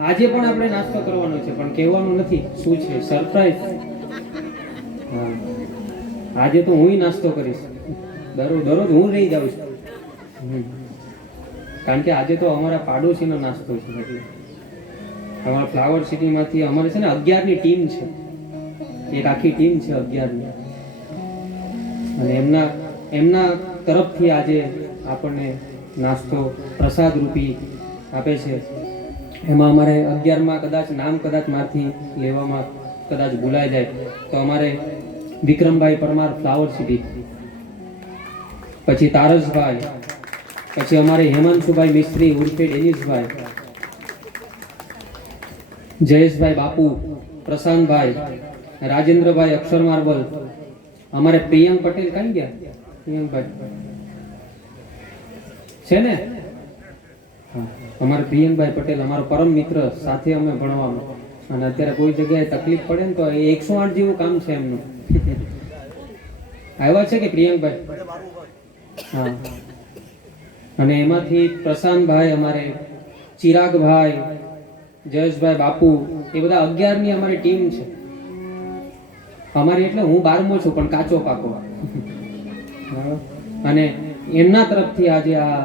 આજે પણ આપણે નાસ્તો કરવાનો છે, પણ કહેવાનું નથી શું છે, સરપ્રાઈઝ. હા, આજે તો હું નાસ્તો કરીશ. દરરોજ હું રહી જાઉં છું, કારણ કે આજે તો અમારા પાડોશીનો નાસ્તો છે. એટલે અમારા ફ્લાવર સિટીમાંથી અમારે છે ને 11ની ટીમ છે, એક આખી ટીમ છે 11ની, અને એમના તરફથી આજે આપણને નાસ્તો પ્રસાદ રૂપી આપે છે. એમાં અમારે 11માં કદાચ નામ મારથી લેવામાં કદાચ ભૂલાઈ જાય તો અમારે વિક્રમભાઈ પરમાર ફ્લાવર સિટી, પછી તારસભાઈ, પછી અમારે હેમાંશુભાઈ મિસ્ત્રી ઉર્ફે ડેનિશભાઈ, જયેશભાઈ બાપુ, પ્રશાંતભાઈ, રાજેન્દ્રભાઈ અક્ષર માર્બલ, અમારે પ્રિયંક પટેલ કઈ ગયા? પ્રિયંકભાઈ છે ને? અમારે પ્રિયંકભાઈ પટેલ અમારો પરમ મિત્ર, સાથે અમે ભણવામાં, અને અત્યારે કોઈ જગ્યાએ તકલીફ પડે ને તો 108 જેવું કામ છે એમનું. આવ્યા છે કે પ્રિયંકભાઈ? હા. અને એમાંથી પ્રશાંતભાઈ, અમારે ચિરાગભાઈ, જયેશભાઈ બાપુ, એ બધા 11ની અમારી ટીમ છે. અમારી એટલે હું 12મો છું પણ કાચો પાકો. અને એમના તરફથી આજે આ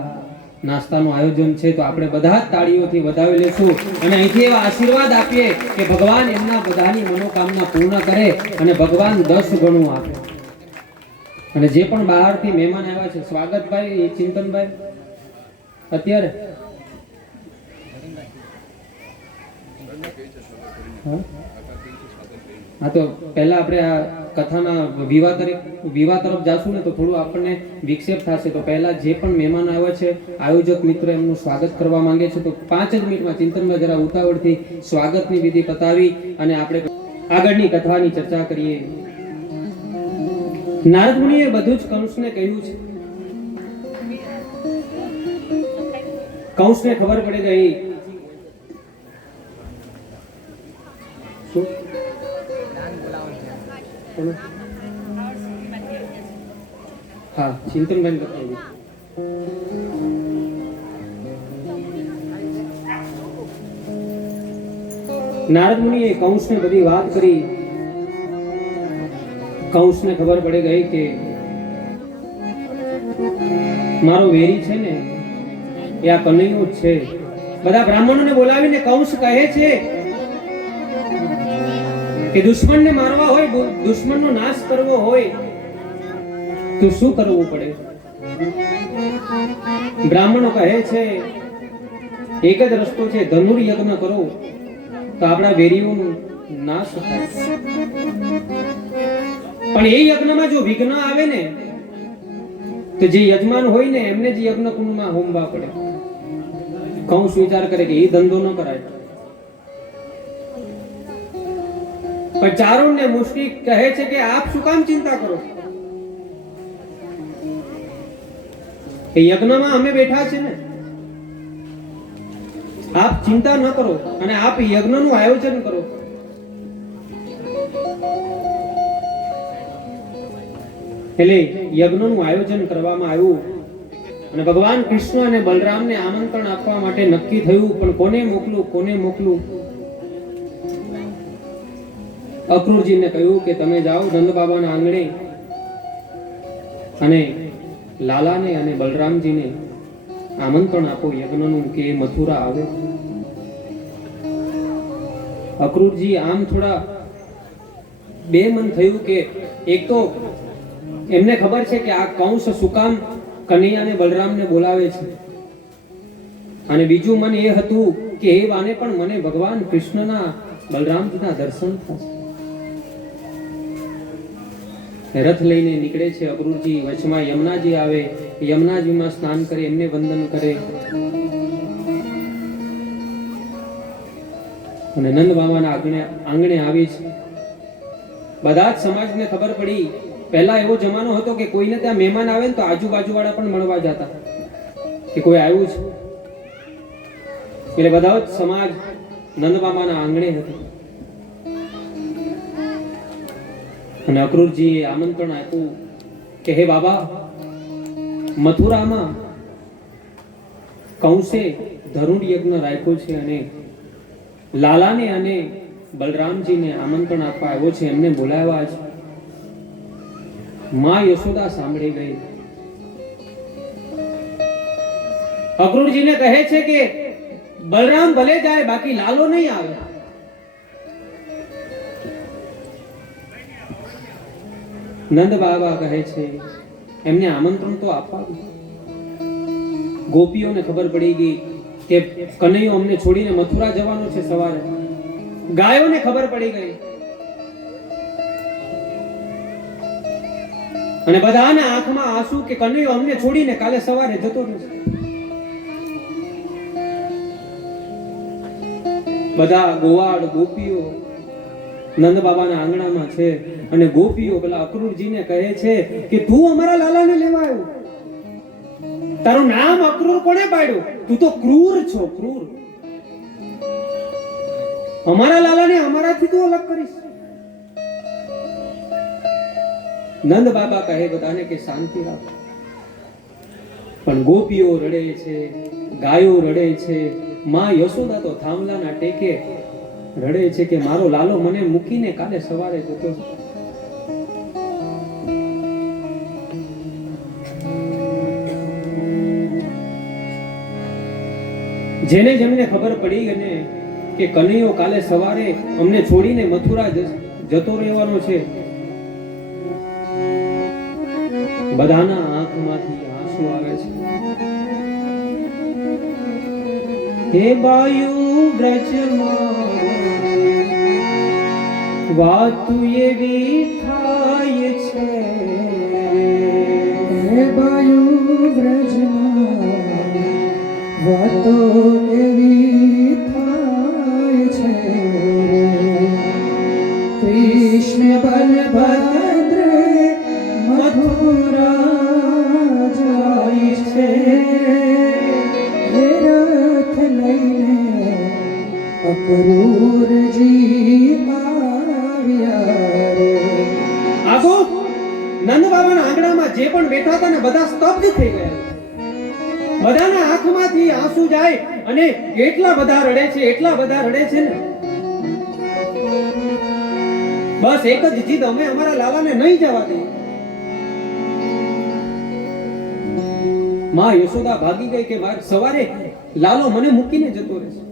નાસ્તાનું આયોજન છે, તો આપણે બધા જ તાળીઓથી વધાવી લેશું અને અહીંથી એવા આશીર્વાદ આપીએ કે ભગવાન એમના બધાની મનોકામના પૂર્ણ કરે અને ભગવાન 10 ગણું આપે. અને જે પણ બહારથી મહેમાન આવ્યા છે, સ્વાગતભાઈ ચિંતનભાઈ અત્યારે હા, તો પહેલા આપણે આ કથાના વિવાહ તરફ જાશું ને તો થોડું આપણને વિક્ષેપ થશે. તો પહેલા જે પણ મહેમાન આવ્યા છે, આયોજક મિત્રો એમનું સ્વાગત કરવા માંગે છે, તો 5 જ મિનિટમાં ચિંતનમાં જરા ઉતાવળથી સ્વાગતની વિધિ પતાવી અને આપણે આગળની કથાની ચર્ચા કરીએ. નારદ મુનિએ બધું જ કંસને કહ્યું છે. કંસને ખબર પડી ગઈ. શું? હા, ચિંતનબેન બતાવી. નારદ મુનિએ કંસને બધી વાત કરી. કંસને ખબર પડી ગઈ કે મારો વેરી છે ને એ આ કનૈયો જ છે. બધા બ્રાહ્મણોને બોલાવીને કંસ કહે છે કે દુશ્મનને મારવા હોય, દુશ્મનનો નાશ કરવો હોય તો શું કરવું પડે? બ્રાહ્મણો કહે છે એક જ રસ્તો છે, ધનુર્યજ્ઞ કરો તો આપણા વેરીઓનો નાશ થાય. પણ એ યજ્ઞમાં જો વિઘ્ન આવે ને તો જે યજમાન હોય ને એમને જ યજ્ઞ કુંડમાં હોમવા પડે. કંસ વિચાર કરે કે એ ધંધો ન કરાય. પણ ચારુણ ને મુષ્ટિક કહે છે કે આપ શું કામ ચિંતા કરો? એ યજ્ઞમાં અમે બેઠા છે ને, આપ ચિંતા ન કરો અને આપ યજ્ઞનું આયોજન કરો. એટલે યજ્ઞનું આયોજન કરવામાં આવ્યું અને ભગવાન કૃષ્ણ અને બલરામને આમંત્રણ આપવા માટે નક્કી થયું. પણ કોને મોકલું? અક્રૂરજીને કહ્યું કે તમે જાઓ નંદ બાબાના આંગણે અને લાલાને અને બલરામજીને આમંત્રણ આપો યજ્ઞનું કે મથુરા આવે. અક્રૂરજી આમ થોડા બેમન થયું કે એક તો એમને ખબર છે કે આ કંસ શું કામ કનૈયા અને બલરામને બોલાવે છે, અને બીજું મન એ હતું કે એ વાને પણ મને ભગવાન કૃષ્ણના બલરામજીના દર્શન થશે. રથ લઈને નીકળે છે અક્રૂરજી. વચમાં યમુનાજી આવે, યમુનાજીમાં સ્નાન કરે, એમને વંદન કરે અને નંદ બાબાના આંગણે આવી છે. બધા જ સમાજને ખબર પડી. પહેલા એવો જમાનો હતો કે કોઈને ત્યાં મહેમાન આવે ને તો આજુબાજુ વાળા પણ મળવા જતા કે કોઈ આવ્યું છે. એટલે બધા જ સમાજ નંદ બાબાના આંગણે હતો અને અક્રૂરજીએ આમંત્રણ આપ્યું કે હે બાબા, મથુરામાં કંસે ધરુણ યજ્ઞ રાખ્યો છે અને લાલાને અને બલરામજીને આમંત્રણ આપવા આવ્યો છે, એમને બોલાવ્યા છે. માં યશોદા સાંભળી ગઈ. અક્રૂરજીને કહે છે કે બલરામ ભલે જાય, બાકી લાલો નહીં આવે. નંદ બાબા કહે છે એમને આમંત્રણ તો આપવા. ગોપીઓને ખબર પડી ગઈ કે કનૈયો અમને છોડીને મથુરા જવાનો છે સવારે. ગાયોને ખબર પડી ગઈ અને બધાના આંખમાં આંસુ કે કનૈયો અમને છોડીને કાલે સવારે જતો રહેશે. બધા ગોવાળ ગોપીઓ નંદ બાબાના આંગણામાં છે અને ગોપીઓ પેલા અક્રૂરજીને કહે છે કે તું અમારા લાલાને લેવા આવ્યો. તારું નામ અક્રૂર કોણે પાડ્યું? તું તો ક્રૂર છો, ક્રૂર. અમારા લાલાને અમારાથી તું અલગ કરીશ. નંદ બાબા કહે બધાને કે શાંતિ રાખો. પણ ગોપીઓ રડે છે, ગાયો રડે છે, માં યશોદા તો થાંભલાના ટેકે રડે છે કે મારો લાલો મને મૂકીને કાલે સવારે જતો. જેને જેમને ખબર પડી અને કે કનૈયો કાલે સવારે અમને છોડીને મથુરા જતો રહેવાનો છે, બધાના આંખમાંથી આંસુ આવે છે. હે વાયુ બ્રજમાં વાતુ એવી થાય છે, હે વાયુ બ્રજમાં વાતો એવી થાય છે, કૃષ્ણ બલભદ્ર મથુરા જાય છે, હે રથ લઈને અક્રૂરજી આવ્યા રે. આગો નંદ બાબાના આંગણામાં જે પણ બેઠા હતા ને બધા સ્તબ્ધ થઈ ગયા. બધાના આંખમાંથી આંસુ જાય અને એટલા બધા રડે છે, એટલા બધા રડે છે ને. બસ એક જ જીદ, અમે અમારા લાલાને નહીં જવા દઈએ. માં યશોદા ભાગી ગઈ કે સવારે લાલો મને મૂકીને જતો રહેશે.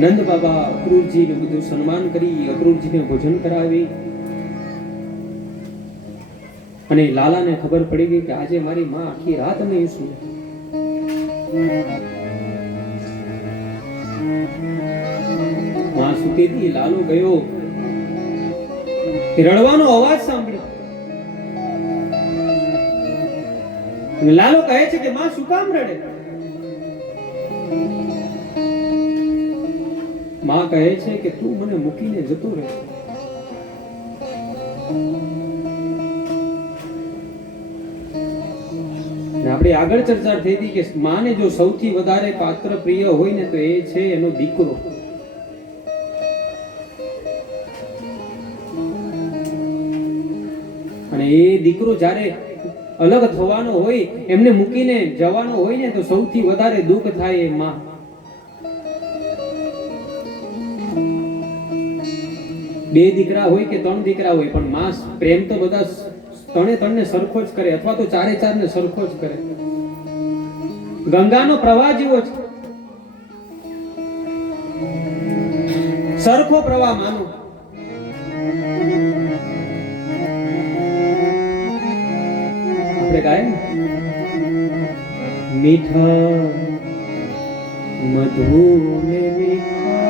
નંદ બાબા અક્રૂરજીને બધું સન્માન કરી, અક્રૂરજીને ભોજન કરાવી અને લાલાને ખબર પડી ગઈ કે આજે મારી માં આખી રાત નહીં સૂવે. માં સૂતી હતી, લાલો ગયો, રડવાનો અવાજ સાંભળ્યો અને લાલો કહે છે કે માં શું કામ રડે? માં કહે છે કે તું મને મૂકીને જતો રહે. આપણે આગળ ચર્ચા થઈ હતી કે માને જો સૌથી વધારે પાત્ર પ્રિય હોય ને તો એ છે એનો દીકરો. અને એ દીકરો જ્યારે અલગ થવાનો હોય, એમને મૂકીને જવાનો હોય ને તો સૌથી વધારે દુઃખ થાય એ માં. બે દીકરા હોય કે ત્રણ દીકરા હોય, પણ માં પ્રેમ તો બધા ત્રણે સરખો જ કરે, અથવા તો ચારે ચારને સરખો જ કરે. ગંગાનો પ્રવાહ જેવો છે, સરખો પ્રવાહ માનો. આપણે ગાય ને, મીઠા મધુ में मीठा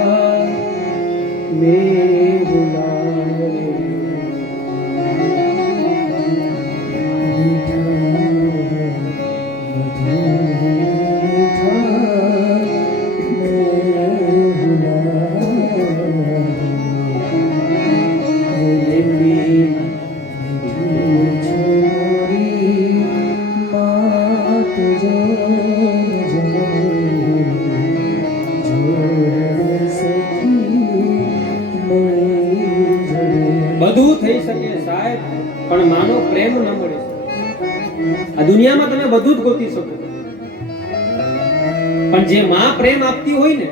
में बुलाए, બધું થઈ શકે સાહેબ, પણ માનો પ્રેમ ન મળે. આ દુનિયામાં તમે બધું જ ગોતી શકો, પણ જે માં પ્રેમ આપતી હોય ને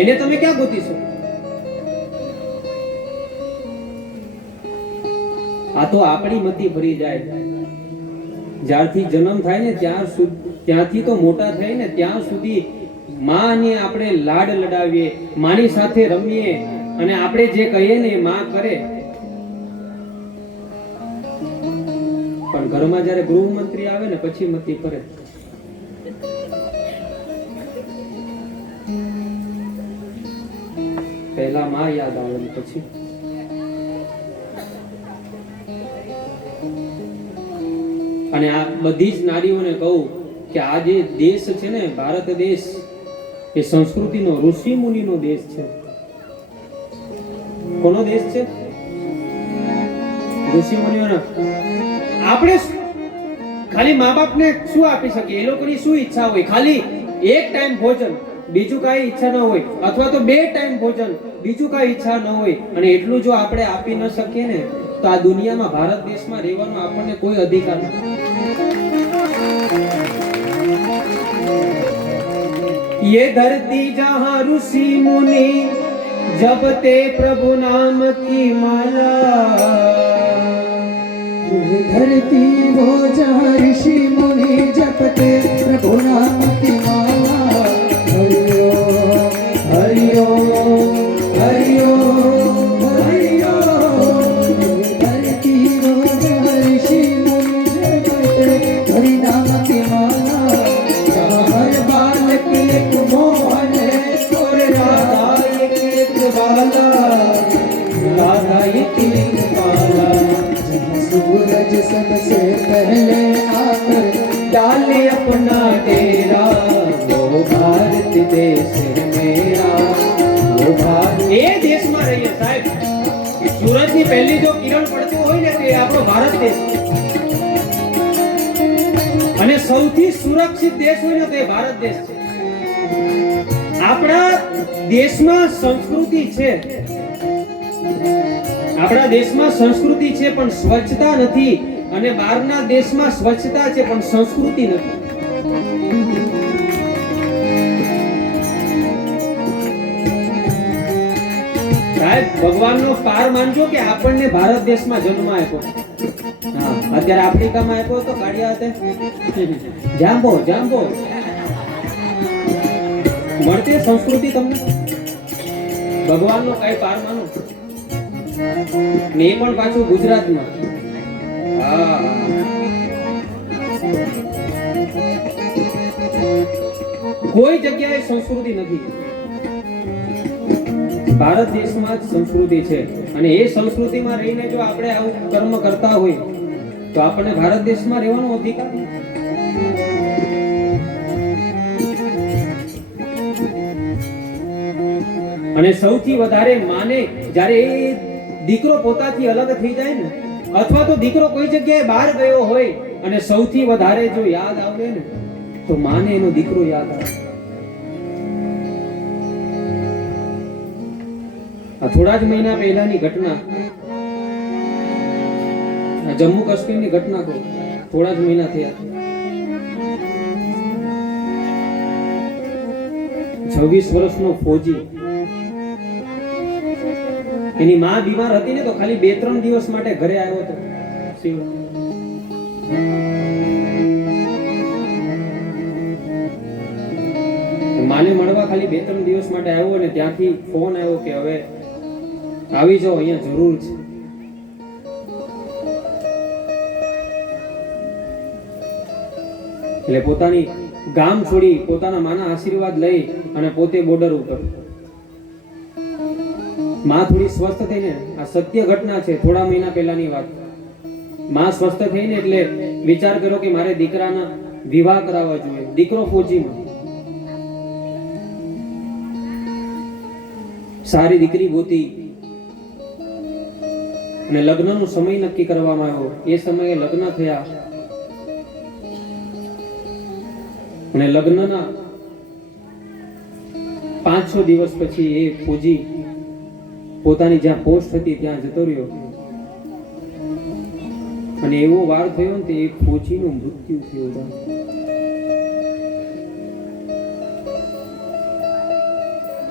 એને તમે ક્યાં ગોતી શકો? આ તો આપણી મતી ભરી જાય. જ્યારથી જન્મ થાય ને ત્યાંથી તો મોટા થાય ને ત્યાં સુધી માને આપણે લાડ લડાવીએ, માની સાથે રમીએ અને આપણે જે કહીએ ને એ માં કરે. પણ ઘરમાં જ્યારે ગૃહમંત્રી આવે ને પછી મતી ફરે. પહેલા માં યાદ આવે ને પછી. અને આ બધી જ નારીઓને કહું કે આ જે દેશ છે ને, ભારત દેશ, એ સંસ્કૃતિનો, ઋષિ મુનિનો દેશ છે. કોનો દેશ છે? ઋષિ મુનિઓનો. આપણે ખાલી મા બાપને શું આપી શકીએ? એ લોકોની શું ઈચ્છા હોય? ખાલી એક ટાઈમ ભોજન, બીજું કાંઈ ઈચ્છા ન હોય, અથવા તો 2 ટાઈમ ભોજન, બીજું કાંઈ ઈચ્છા ન હોય. અને એટલું જો આપણે આપી ન શકીએ ને તો આ દુનિયામાં, ભારત દેશમાં રહેવાનો આપણને કોઈ અધિકાર નથી. ये धरती जहाँ ऋषि मुनि जपते प्रभु नाम की माला, धरती हो जहाँ ऋषि मुनि जपते प्रभु नाम की माला। हरिओ हरिओ हरिओ हरिओ। धरती हो जहाँ ऋषि मुनि जपते हरि नाम की माला। जहाँ हर बालक एक मोहन और राधा एक बाला। राधा एक बाला। सूरज सबसे पहले आकर डाले अपना डेरा। वो भारत देश है मेरा। वो भारत એ દેશમાં રહીએ સાહેબ. સૂરજની પહેલી જો કિરણ પડતી હોય ને તે આપણો ભારત દેશ છે. અને સૌથી સુરક્ષિત દેશ હોય ને તે ભારત દેશ છે. આપણા દેશમાં સંસ્કૃતિ છે. આપણા દેશમાં સંસ્કૃતિ છે પણ સ્વચ્છતા નથી. અને બહારના દેશમાં સ્વચ્છતા છે પણ સંસ્કૃતિ નથી. સાહેબ ભગવાનનો પાર માનજો કે આપણને ભારત દેશમાં જન્મ આપ્યો. હા, અત્યારે આફ્રિકામાં આપ્યો તો કાઢ્યા હતા જાંબો જાંબો મળતે સંસ્કૃતિ તમને. ભગવાનનો કઈ પાર માનો ને એ પણ પાછું ગુજરાતમાં. હા, કોઈ જગ્યાએ સંસ્કૃતિ નથી. ભારત દેશમાં જ સંસ્કૃતિ છે. અને એ સંસ્કૃતિમાં રહીને જો આપણે આવું કર્મ કરતા હોય તો આપણને ભારત દેશમાં રહેવાનો અધિકાર. અને સૌથી વધારે માને જ્યારે એ દીકરો પોતાથી અલગ થઈ જાય ને, અથવા તો દીકરો કોઈ જગ્યાએ બહાર ગયો હોય અને સૌથી વધારે જો યાદ આવે ને તો માને એનો દીકરો યાદ આવે. આ થોડા જ મહિના પહેલાની ઘટના, જમ્મુ કાશ્મીરની ઘટના કહું. થોડા જ મહિના થયા, 26 વર્ષનો ફૌજી, એની માં બીમાર હતી ને તો ખાલી 2-3 દિવસ માટે ઘરે આવ્યો હતો. માને મળવા ખાલી 2-3 દિવસ માટે આવ્યો અને ત્યાંથી ફોન આવ્યો કે હવે આવી જાઓ, અહીંયા જરૂર છે. એટલે પોતાની ગામ છોડી પોતાના માના આશીર્વાદ લઈ અને પોતે બોર્ડર ઉપર. માં થોડી સ્વસ્થ થઈને, આ સત્ય ઘટના છે, થોડા મહિના પહેલાની વાત. માં સ્વસ્થ થઈને એટલે વિચાર કર્યો કે મારે દીકરાના વિવાહ કરાવવા જોઈએ. દીકરો ફૌજીમાં, સારી દીકરી ગોતી અને લગ્નનો સમય નક્કી કરવામાં આવ્યો. એ સમયે લગ્ન થયા અને લગ્નના 5-6 દિવસ પછી એ ફૌજી પોતાની જ્યાં પોસ્ટ હતી ત્યાં જતો રહ્યો. અને એવો વાર થયો ને તે એક ફૌજીનું મૃત્યુ થયું.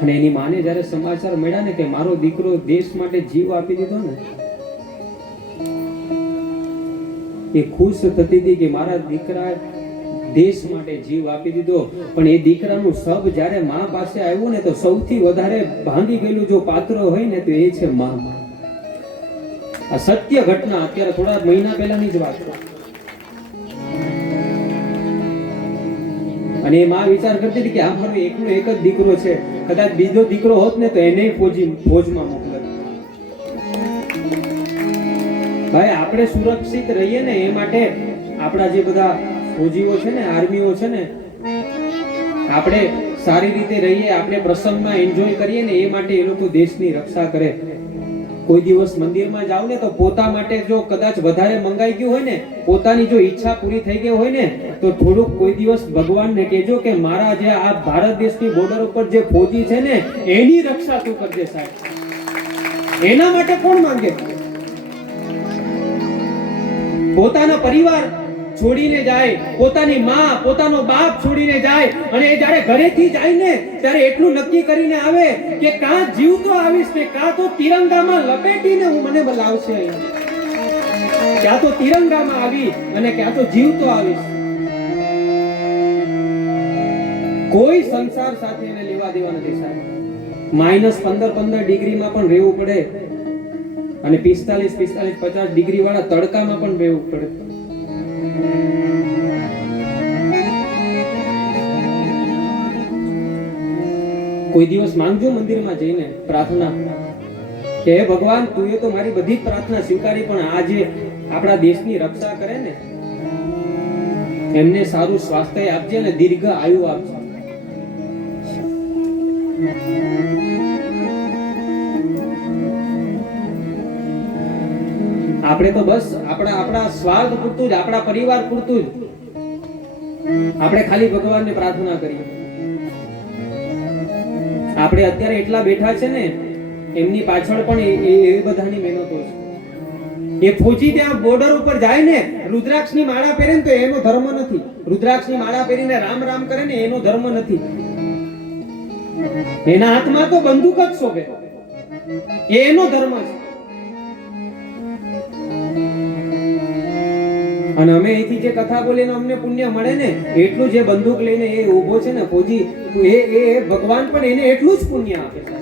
અને એની માને જ્યારે સમાચાર મળ્યા ને કે મારો દીકરો દેશ માટે જીવ આપી દીધો ને, એ ખુશ થતી હતી કે મારા દીકરા દેશ માટે જીવ આપી દીધો. પણ એ દીકરાનું શબ જ્યારે માં પાસે આવ્યું ને તો સૌથી વધારે ભાંગી ગયેલું જો પાત્ર હોય ને તો એ છે માં. આ સત્ય ઘટના, અત્યારે થોડા મહિના પહેલાની જ વાત. અને એ માં વિચાર કરતી હતી કે આ મારો એકનો એક જ દીકરો છે, કદાચ બીજો દીકરો હોત ને તો એને ફૌજમાં મોકલે. ભાઈ આપણે સુરક્ષિત રહીએ ને એ માટે આપણા જે બધા ફૌજીઓ છે ને, આર્મીઓ છે ને, આપણે સારી રીતે રહીએ, આપણે પ્રસંગમાં એન્જોય કરીએ ને એ માટે એ લોકો દેશની રક્ષા કરે. કોઈ દિવસ મંદિરમાં જાવ ને તો પોતા માટે જો કદાચ વધારે મંગાઈ ગયું હોય ને, પોતાની જો ઈચ્છા પૂરી થઈ ગઈ હોય ને તો થોડુંક કોઈ દિવસ ભગવાનને કહેજો કે મારા જે આ ભારત દેશની બોર્ડર ઉપર જે ફૌજી છે ને એની રક્ષા તું કરજે સાહેબ. એના માટે કોણ માંગે? પોતાના પરિવાર છોડીને જાય, પોતાની માં પોતાનો બાપ છોડીને જાય અને એ જ્યારે ઘરેથી જાય ને ત્યારે એટલું નક્કી કરીને આવે કે કાં જીવતો આવીશ ને કાં તો તિરંગામાં લપેટીને હું મને બોલાવશે અહીંયા. ક્યાં તો તિરંગામાં આવી અને ક્યાં તો જીવતો આવીશ. કોઈ સંસાર સાથે એને લેવા દેવા નથી સાહેબ. -15 ડિગ્રીમાં પણ રહેવું પડે અને 45 50 ડિગ્રી વાળા તડકામાં પણ રહેવું પડે. કોઈ દિવસ માંગજો મંદિરમાં જઈને પ્રાર્થના કે હે ભગવાન, તું એ તો મારી બધી જ પ્રાર્થના સ્વીકારી, પણ આ જે આપણા દેશની રક્ષા કરે ને એમને સારું સ્વાસ્થ્ય આપજે અને દીર્ઘ આયુ આપજે. આપણે તો બસ આપણા સ્વાર્થ પૂરતું જ, આપણા પરિવાર પૂરતું જ આપણે ખાલી ભગવાનને પ્રાર્થના કરીએ. આપણે અત્યારે એટલા બેઠા છે ને, એમની પાછળ પણ એ બધાની મહેનતો છે. એ ફોજી ત્યાં બોર્ડર ઉપર જાય ને, રુદ્રાક્ષની માળા પહેરે ને તો એનો ધર્મ નથી. રુદ્રાક્ષની માળા પહેરીને રામ રામ કરે ને એનો ધર્મ નથી. એના હાથમાં તો બંદૂક જ શોભે, એનો ધર્મ છે. અને અમે અહીંથી જે કથા બોલીને અમને પુણ્ય મળે ને, એટલું જે બંદૂક લઈને એ ઊભો છે ને ફોજી, એ ભગવાન પણ એને એટલું જ પુણ્ય આપે છે.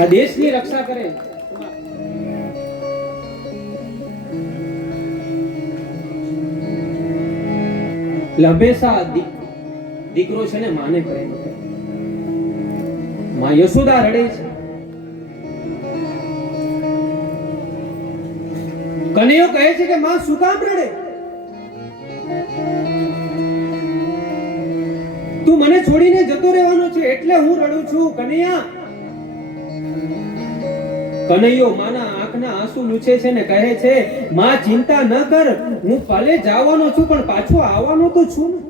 આ દેશની રક્ષા કરે. એટલે હંમેશા દીકરો છે ને માને પ્રેમ કરે. માં યશોદા રડે છે, કનૈયો કહે છે કે માં શું કામ રડે? તું મને છોડીને જતો રહેવાનો છે એટલે હું રડું છું કનૈયા. કનૈયો માના આંખના આંસુ લૂછે છે ને કહે છે, માં ચિંતા ન કર, હું ભલે જવાનો છું પણ પાછો આવવાનો તો છું ને.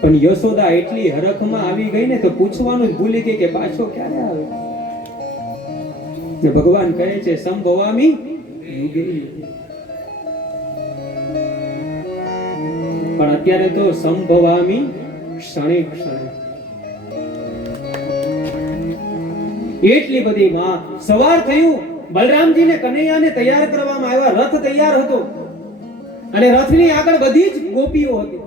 પણ યશોદા એટલી હરખમાં આવી ગઈ ને તો પૂછવાનું જ ભૂલી ગઈ કે પાછો ક્યારે આવે. ને ભગવાન કહે છે સંભવામી યુગે યુગે. પણ અત્યારે તો સંભવામી ક્ષણે ક્ષણે. એટલી બધી માં. સવાર થયું, બલરામજીને કનૈયાને તૈયાર કરવામાં આવ્યા. રથ તૈયાર હતો અને રથની આગળ બધી જ ગોપીઓ હતી.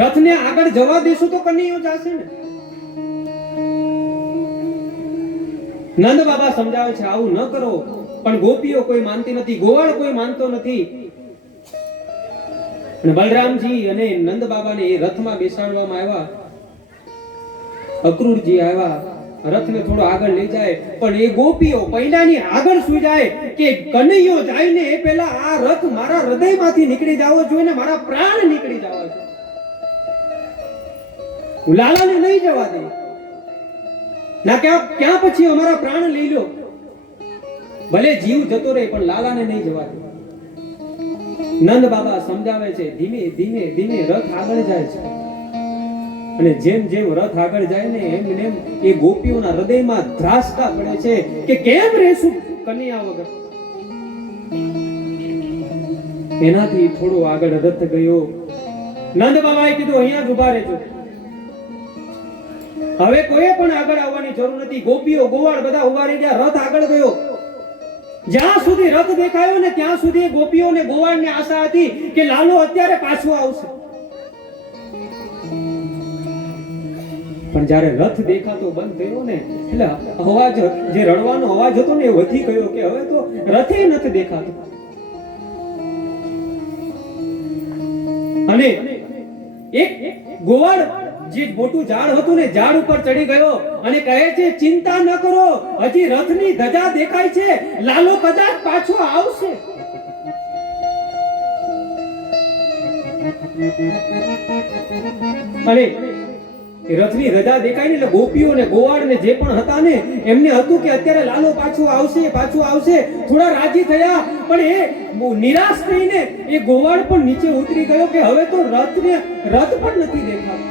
રથને આગળ જવા દેશો તો કનૈયો જશે ને. નંદ બાબા સમજાવે છે આવું ન કરો, પણ ગોપીઓ કોઈ માનતી નથી, ગોવાળ કોઈ માનતો નથી. અને બલરામજી અને નંદ બાબાને એ રથમાં બેસાડવામાં આવ્યા. અક્રૂરજી આવ્યા, રથને થોડો આગળ લઈ જાય, પણ એ ગોપીઓ પહેલાની આગળ સુઈ જાય કે કનૈયો જાય ને એ પહેલા આ રથ મારા હૃદયમાંથી નીકળી જવો જોઈએ ને મારા પ્રાણ નીકળી જવા જોઈએ. હું લાલાને નહીં જવા દે ના, ક્યાં પછી અમારા પ્રાણ લઈ લો, ભલે જીવ જતો રહે પણ લાલાને નહીં જવા દે. નંદ બાબા સમજાવે છે, ધીમે ધીમે ધીમે રથ આગળ જાય છે અને જેમ જેમ રથ આગળ જાય ને એમ એમ એ ગોપીઓના હૃદયમાં ધ્રાસકા પડે છે કે કેમ રહેશું કન્યા વગર. એનાથી થોડો આગળ રથ ગયો. નંદ બાબાએ કીધું અહીંયા જ ઉભા રહેજો, હવે કોઈ પણ આગળ આવવાની જરૂર નથી. ગોપીઓ ગોવાળ બધા ઉભા રહી ગયા. રથ આગળ ગયો. જ્યાં સુધી રથ દેખાયો ને ત્યાં સુધી ગોપીઓને ગોવાળને આશા હતી કે લાલો અત્યારે પાછો આવશે. પણ જ્યારે રથ દેખાતો બંધ થયો ને એટલે અવાજ, જે રડવાનો અવાજ હતો ને એ વધી ગયો કે હવે તો રથે નથી દેખાતો. અને એક ગોવાળ જે મોટું ઝાડ હતું ને ઝાડ ઉપર ચડી ગયો અને કહે છે ચિંતા ન કરો, હજી રથની ધજા દેખાય છે, લાલો કદાચ પાછો આવશે. અને રથની રજા દેખાય ને એટલે ગોપીઓ ને ગોવાળ ને જે પણ હતા ને એમને હતું કે અત્યારે લાલો પાછો આવશે, પાછો આવશે. થોડા રાજી થયા પણ એ નિરાશ થઈને એ ગોવાળ પણ નીચે ઉતરી ગયો કે હવે તો રથ પણ નથી દેખાતો.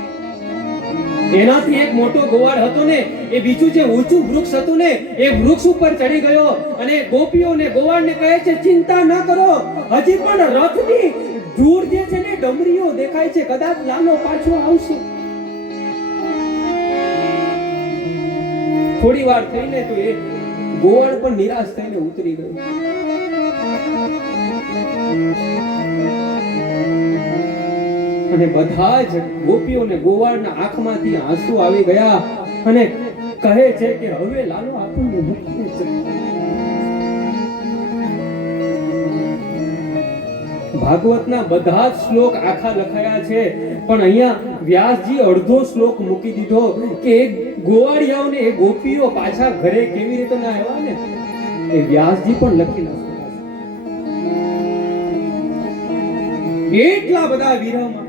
એનાથી એક મોટો ગોવાળ હતો ને એ બીજું જે ઊંચું વૃક્ષ હતું ને એ વૃક્ષ ઉપર ચડી ગયો અને ગોપીઓ ને ગોવાળ ને કહે છે ચિંતા ન કરો, હજી પણ રથની દૂર જે છે ને ડમરીઓ દેખાય છે, કદાચ લાલો પાછો આવશે. થોડી વાર થઈને તો એ ગોવાળ પણ નિરાશ થઈને ઉતરી ગયો. અને બધા જ ગોપીઓને ગોવાળના આંખમાંથી આંસુ આવી ગયા અને કહે છે કે હવે લાલો આપણને મૂકીને ચલો. ભાગવતના બધા જ શ્લોક આખા લખાયા છે, પણ અહીંયા વ્યાસજી અડધો શ્લોક મૂકી દીધો કે એ ગોવાળિયાઓને એ ગોપીઓ પાછા ઘરે કેવી રીતે ના આવ્યા ને એ વ્યાસજી પણ લખી નાખ્યા. એટલા બધા વિરહમાં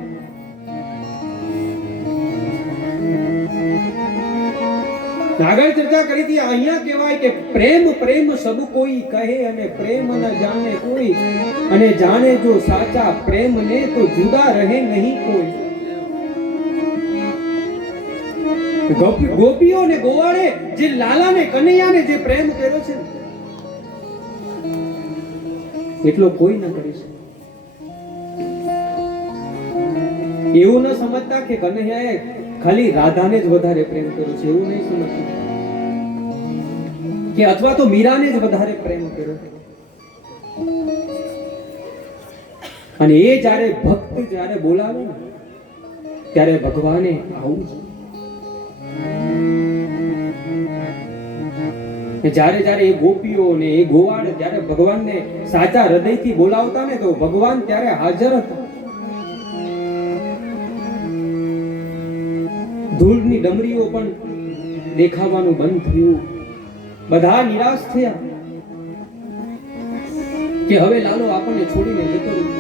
આગળ ચર્ચા કરી હતી. અહીંયા કહેવાય કે પ્રેમ પ્રેમ સબ કોઈ કહે અને પ્રેમ ન જાણે કોઈ, અને જાણે જો સાચા પ્રેમ ને તો જુદા રહે નહીં કોઈ. ગોપીઓ ને ગોવાળે જે લાલા ને કનૈયાને જે પ્રેમ કર્યો છે એટલો કોઈ ન કરી શકે. એવું ન સમજતા કે કનૈયાએ ખાલી રાધાને જ વધારે પ્રેમ કર્યો છે, એવું નહીં સમજતું કે અથવા તો મીરાને જ વધારે પ્રેમ કર્યો. અને એ જ્યારે ભક્ત જ્યારે બોલાવે ને ત્યારે ભગવાને આવું છે. જ્યારે જ્યારે એ ગોપીઓ ને એ ગોવાળ જ્યારે ભગવાનને સાચા હૃદયથી બોલાવતા ને તો ભગવાન ત્યારે હાજર હતા. ધૂળની ડમરીઓ પણ દેખાવાનું બંધ થયું. બધા નિરાશ થયા કે હવે લાલો આપણને છોડીને જતો રહ્યો.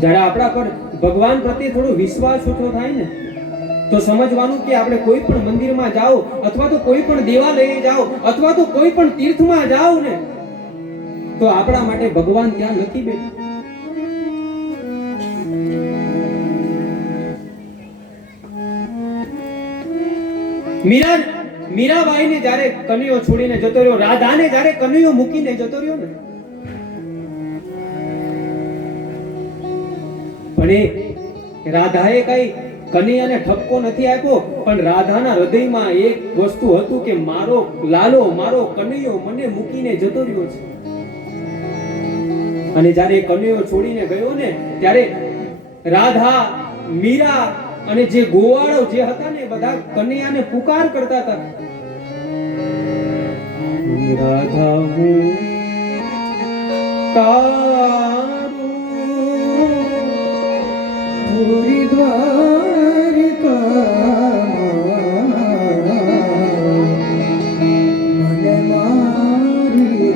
જ્યારે આપણા પર ભગવાન પ્રત્યે થોડો વિશ્વાસ ઓછો થાય ને તો સમજવાનું કે આપણે કોઈ પણ મંદિરમાં જાઓ અથવા તો કોઈ પણ દેવાલયે જાઓ અથવા તો કોઈ પણ તીર્થમાં જાઓ ને તો આપણા માટે ભગવાન ત્યાં નથી બેઠા. મીરાબાઈને જ્યારે કનૈયો છોડીને જતો રહ્યો, રાધાને જ્યારે કનૈયો મૂકીને જતો રહ્યો ને પણ એ રાધાએ કઈ કનૈયાને ઠપકો નથી આપ્યો, પણ રાધાના હૃદયમાં એક વસ્તુ હતું કે મારો લાલો મારો કનૈયો મને મૂકીને જતો રહ્યો છે. અને જ્યારે કનૈયો છોડીને ગયો ને ત્યારે રાધા, મીરા અને જે ગોવાળો જે હતા ને બધા કનૈયાને પુકાર કરતા હતા, રાધા હું તારી દ્વારિકા મને મારી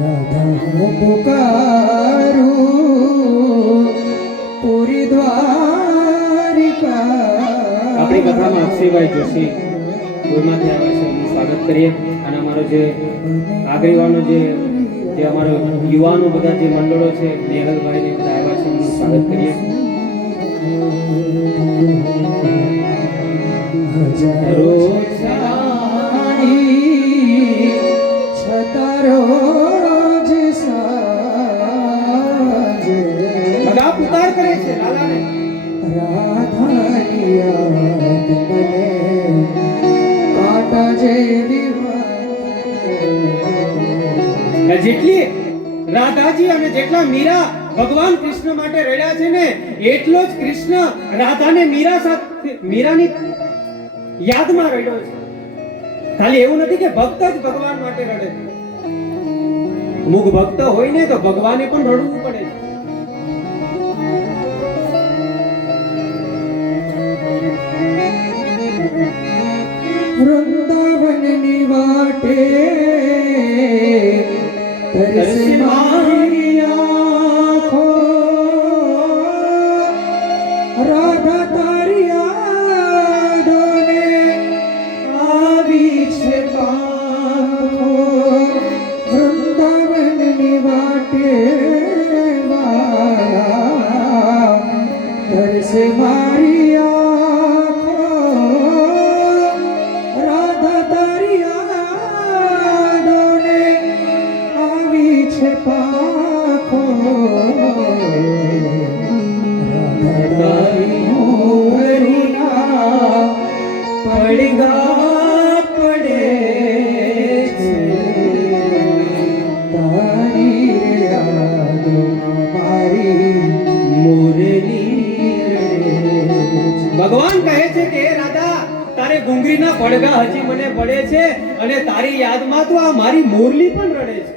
રાધા પુકારું પૂરી દ્વારિકા. આપણી કથામાં અક્ષયભાઈ જોશી ગોરમાંથી આવે છે, એનું સ્વાગત કરીએ. અને અમારો જે આગેવાનો જે અમારો યુવાનો બધા જે મંડળો છે, નેહલભાઈ ને બધા આવ્યા છે, એનું સ્વાગત કરીએ. બધા પુકાર કરે છે લાલાને. રાધાની યાદ મને કાંટા જેવી. જેટલી રાધાજી અને જેટલા મીરા ભગવાન કૃષ્ણ માટે રડ્યા છે ને એટલો જ કૃષ્ણ રાધાને મીરાની યાદમાં રડ્યો છે. ખાલી એવું નથી કે ભક્ત જ ભગવાન માટે રડે. અમુક ભક્ત હોય ને તો ભગવાને પણ રડવું પડે છે. વૃંદાવનની વાટે તરસે મારી આંખો, રાધા તારી યાદોને આવી છે પાંખો. વૃંદાવનની વાટે વાળા તરસે મારી આંખો, રાધા તારી યાદોને ગુંગરીના પડઘા હજી મને પડે છે અને તારી યાદમાં તો આ મારી મોરલી પણ રડે છે.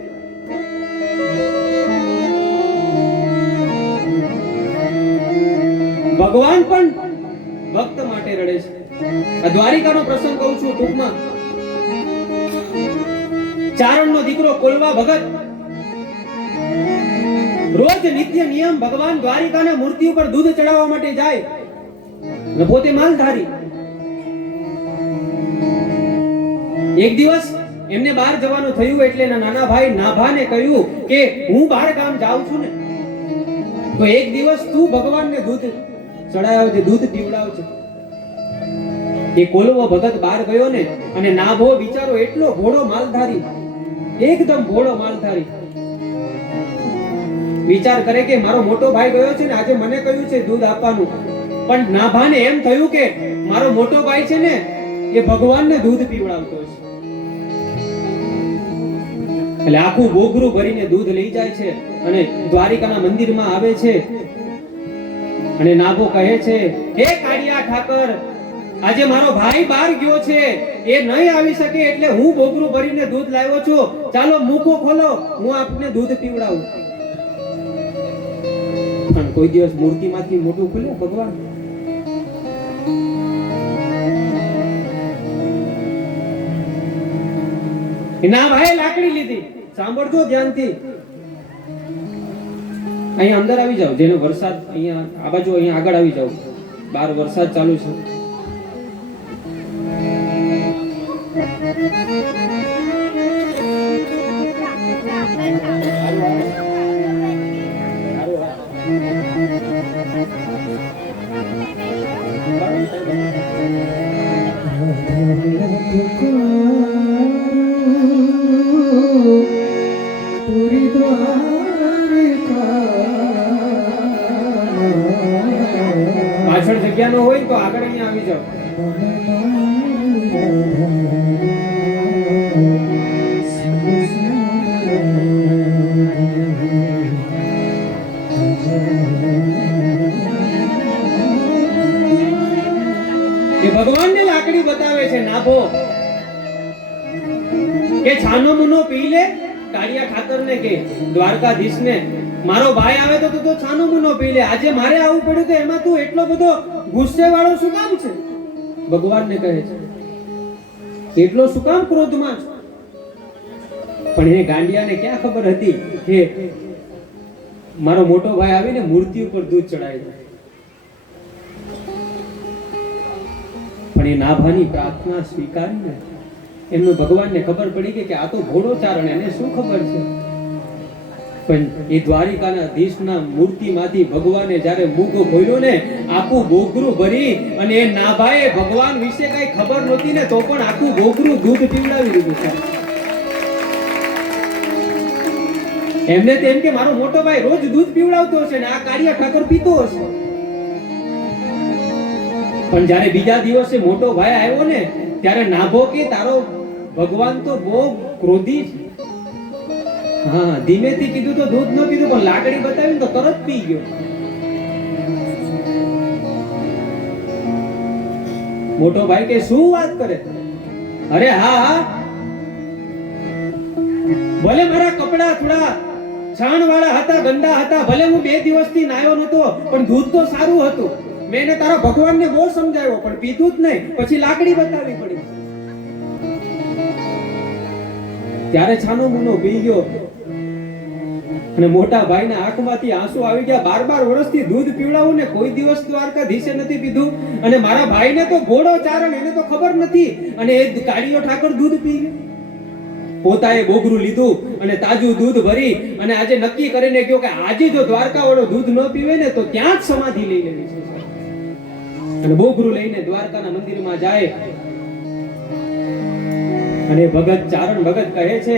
ભગવાન પણ ભક્ત માટે રડે છે. આ દ્વારિકાનો પ્રસંગ કહું છું ટૂંકમાં. ચારણનો દીકરો કોલવા ભગત રોજ નિત્ય નિયમ ભગવાન દ્વારિકાના મૂર્તિ ઉપર દૂધ ચડાવવા માટે જાય અને પોતે માલધારી. એક દિવસ એમને બહાર જવાનું થયું એટલે એના નાના ભાઈ નાભાને કહ્યું કે હું બહાર ગામ જાઉં છું ને, તો એક દિવસ તું ભગવાનને દૂધ ચડાવજે, દૂધ પીવડાવજે. એ કોલવો ભગત બહાર ગયો ને, અને નાભો બિચારો એટલો ભોળો માલધારી, એકદમ ભોળો માલધારી, વિચાર કરે કે મારો મોટો ભાઈ ગયો છે ને, આજે મને કહ્યું છે દૂધ આપવાનું, પણ નાભાને એમ થયું કે મારો મોટો ભાઈ છે ને એ ભગવાનને દૂધ પીવડાવતો છે. એટલે આખું બોગરું ભરીને દૂધ લઈ જાય છે અને દ્વારિકાના મંદિરમાં આવે છે. અને નાભો કહે છે, હે કાળિયા ઠાકર, આજે મારો ભાઈ બહાર ગયો છે, એ નહીં આવી શકે એટલે હું બોગરું ભરીને દૂધ લાવ્યો છું, ચાલો મુખો ખોલો, હું આપને દૂધ પીવડાવું. પણ કોઈ દિવસ મૂર્તિમાંથી મોઢું ખુલ્યું ભગવાન? ના ભાઈ લાકડી લીધી. સાંભળજો ધ્યાનથી, અહીંયા અંદર આવી જાઓ. જેનો વરસાદ અહીંયા આ બાજુ અહીંયા આગળ આવી જાઓ. બહાર વરસાદ ચાલુ છે. પાછળ જગ્યા ન હોય તો આગળ અહીંયા આવી જાઓ. એ ભગવાનને લાકડી બતાવે છે નાભો કે છાનો મુનો પી લે. કાળિયા ઠાકરને કે દ્વારકાધીશને, મારો ભાઈ આવે તો તું તો છાનો મુનો પી લે, આજે મારે આવવું પડ્યું તો એમાં તું એટલો બધો ગુસ્સે વાળો શું કામ છે? ભગવાનને કહે છે, એટલો શું કામ ક્રોધમાં છે? પણ એ ગાંડિયાને ક્યાં ખબર હતી કે મારો મોટો ભાઈ આવીને મૂર્તિ ઉપર દૂધ ચડાવી દે. પણ એ નાભાની પ્રાર્થના સ્વીકારીને એમનું ભગવાનને ખબર પડી ગઈ કે આ તો ઘોડો ચારણ, એને શું ખબર છે? પણ એ દ્વારિકાના અધીશના મૂર્તિમાંથી ભગવાને જ્યારે મુખ ખોલ્યો ને, આખું બોગરું ભરી, અને એ નાભાએ ભગવાન વિશે કઈ ખબર નહોતી ને તો પણ આખું બોગરું દૂધ પીવડાવી દીધું છે. એમને તેમ કે મારો મોટો ભાઈ રોજ દૂધ પીવડાવતો હશે ને આ કાળિયા ઠાકર પીતો હશે. પણ જ્યારે બીજા દિવસે મોટો ભાઈ આવ્યો ને, ત્યારે નાભો કે તારો ભગવાન તો બહુ ક્રોધી છે. હા, ધીમેથી કીધું તો દૂધ ન પીધું, પણ લાકડી બતાવી તો તરત પી ગયો. મોટો ભાઈ કે શું વાત કરે? અરે હા હા, ભલે મારા કપડા થોડા છાણ વાળા હતા, ગંદા હતા, ભલે હું 2 દિવસથી નાયો નતો, પણ દૂધ તો સારું હતું. મેં એને તારા ભગવાનને બહુ સમજાવ્યો પણ પીધું જ નહીં, પછી લાકડી બતાવી પડી. ત્યારે છાનો મુનો પી ગયો અને મોટા ભાઈના આંખમાંથી આંસુ આવી ગયા. 12 વર્ષથી દૂધ પીવડાવું ને કોઈ દિવસ દ્વારકાધીશે નથી પીધું, અને મારા ભાઈને તો ઘોડો ચારણ, એને તો ખબર નથી, અને એ કાળિયો ઠાકર દૂધ પી ગયો. પોતાએ બોગરું લીધું અને તાજું દૂધ ભરી અને આજે નક્કી કરીને ગયો કે આજે જો દ્વારકા વાળો દૂધ ન પીવે ને તો ત્યાં જ સમાધિ લઈ લેવી છે. અને બોગરું લઈને દ્વારકાના મંદિરમાં જાય અને ભગત ચારણ ભગત કહે છે,